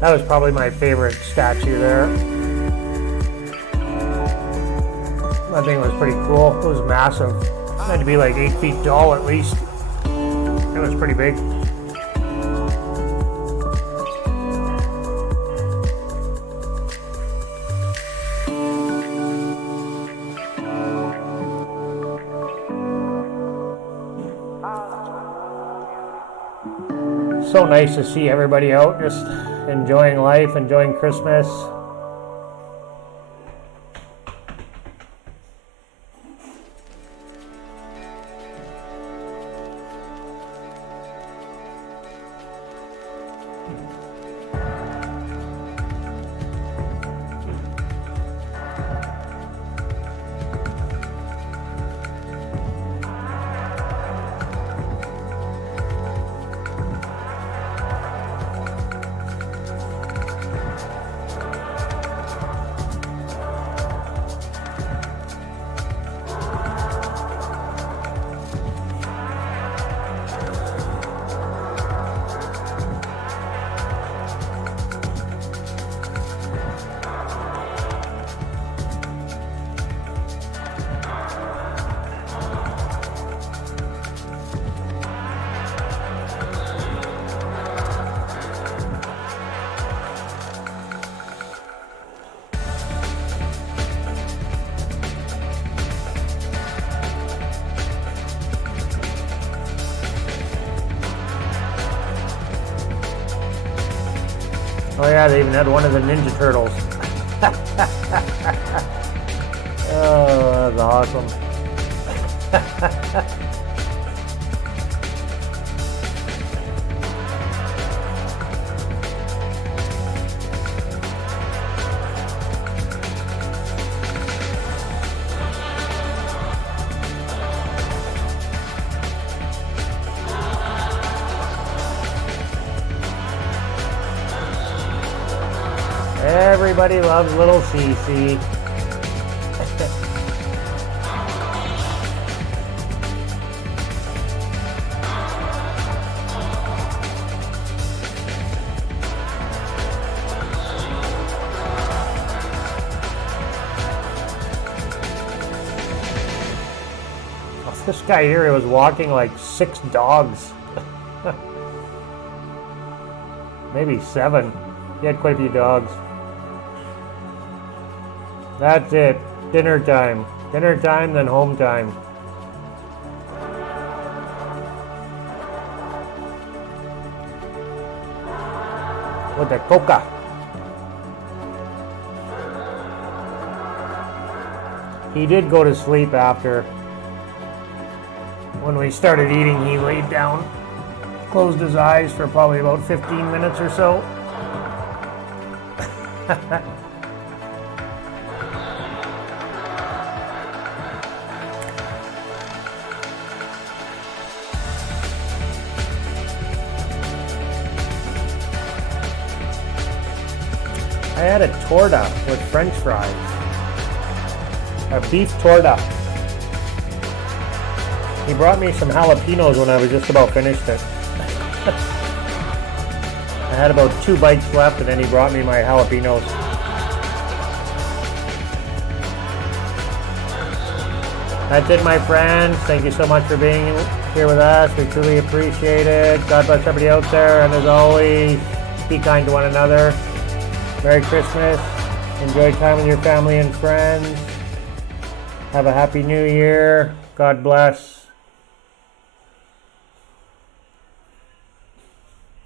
That was probably my favorite statue there. That thing was pretty cool. It was massive. It had to be like 8 feet tall at least. It was pretty big. So nice to see everybody out just enjoying life, enjoying Christmas. Oh yeah, they even had one of the Ninja Turtles. Oh, that's awesome. Everybody loves little Cece. This guy here, he was walking like 6 dogs. Maybe 7. He had quite a few dogs. That's it. Dinner time. Dinner time, then home time. With the coca. He did go to sleep after. when we started eating, he laid down, closed his eyes for probably about 15 minutes or so. I had a torta with French fries. A beef torta. He brought me some jalapenos when I was just about finished it. I had about 2 bites left, and then he brought me my jalapenos. That's it, my friends. Thank you so much for being here with us. We truly appreciate it. God bless everybody out there, and as always, be kind to one another. Merry Christmas. Enjoy time with your family and friends. Have a happy new year. God bless.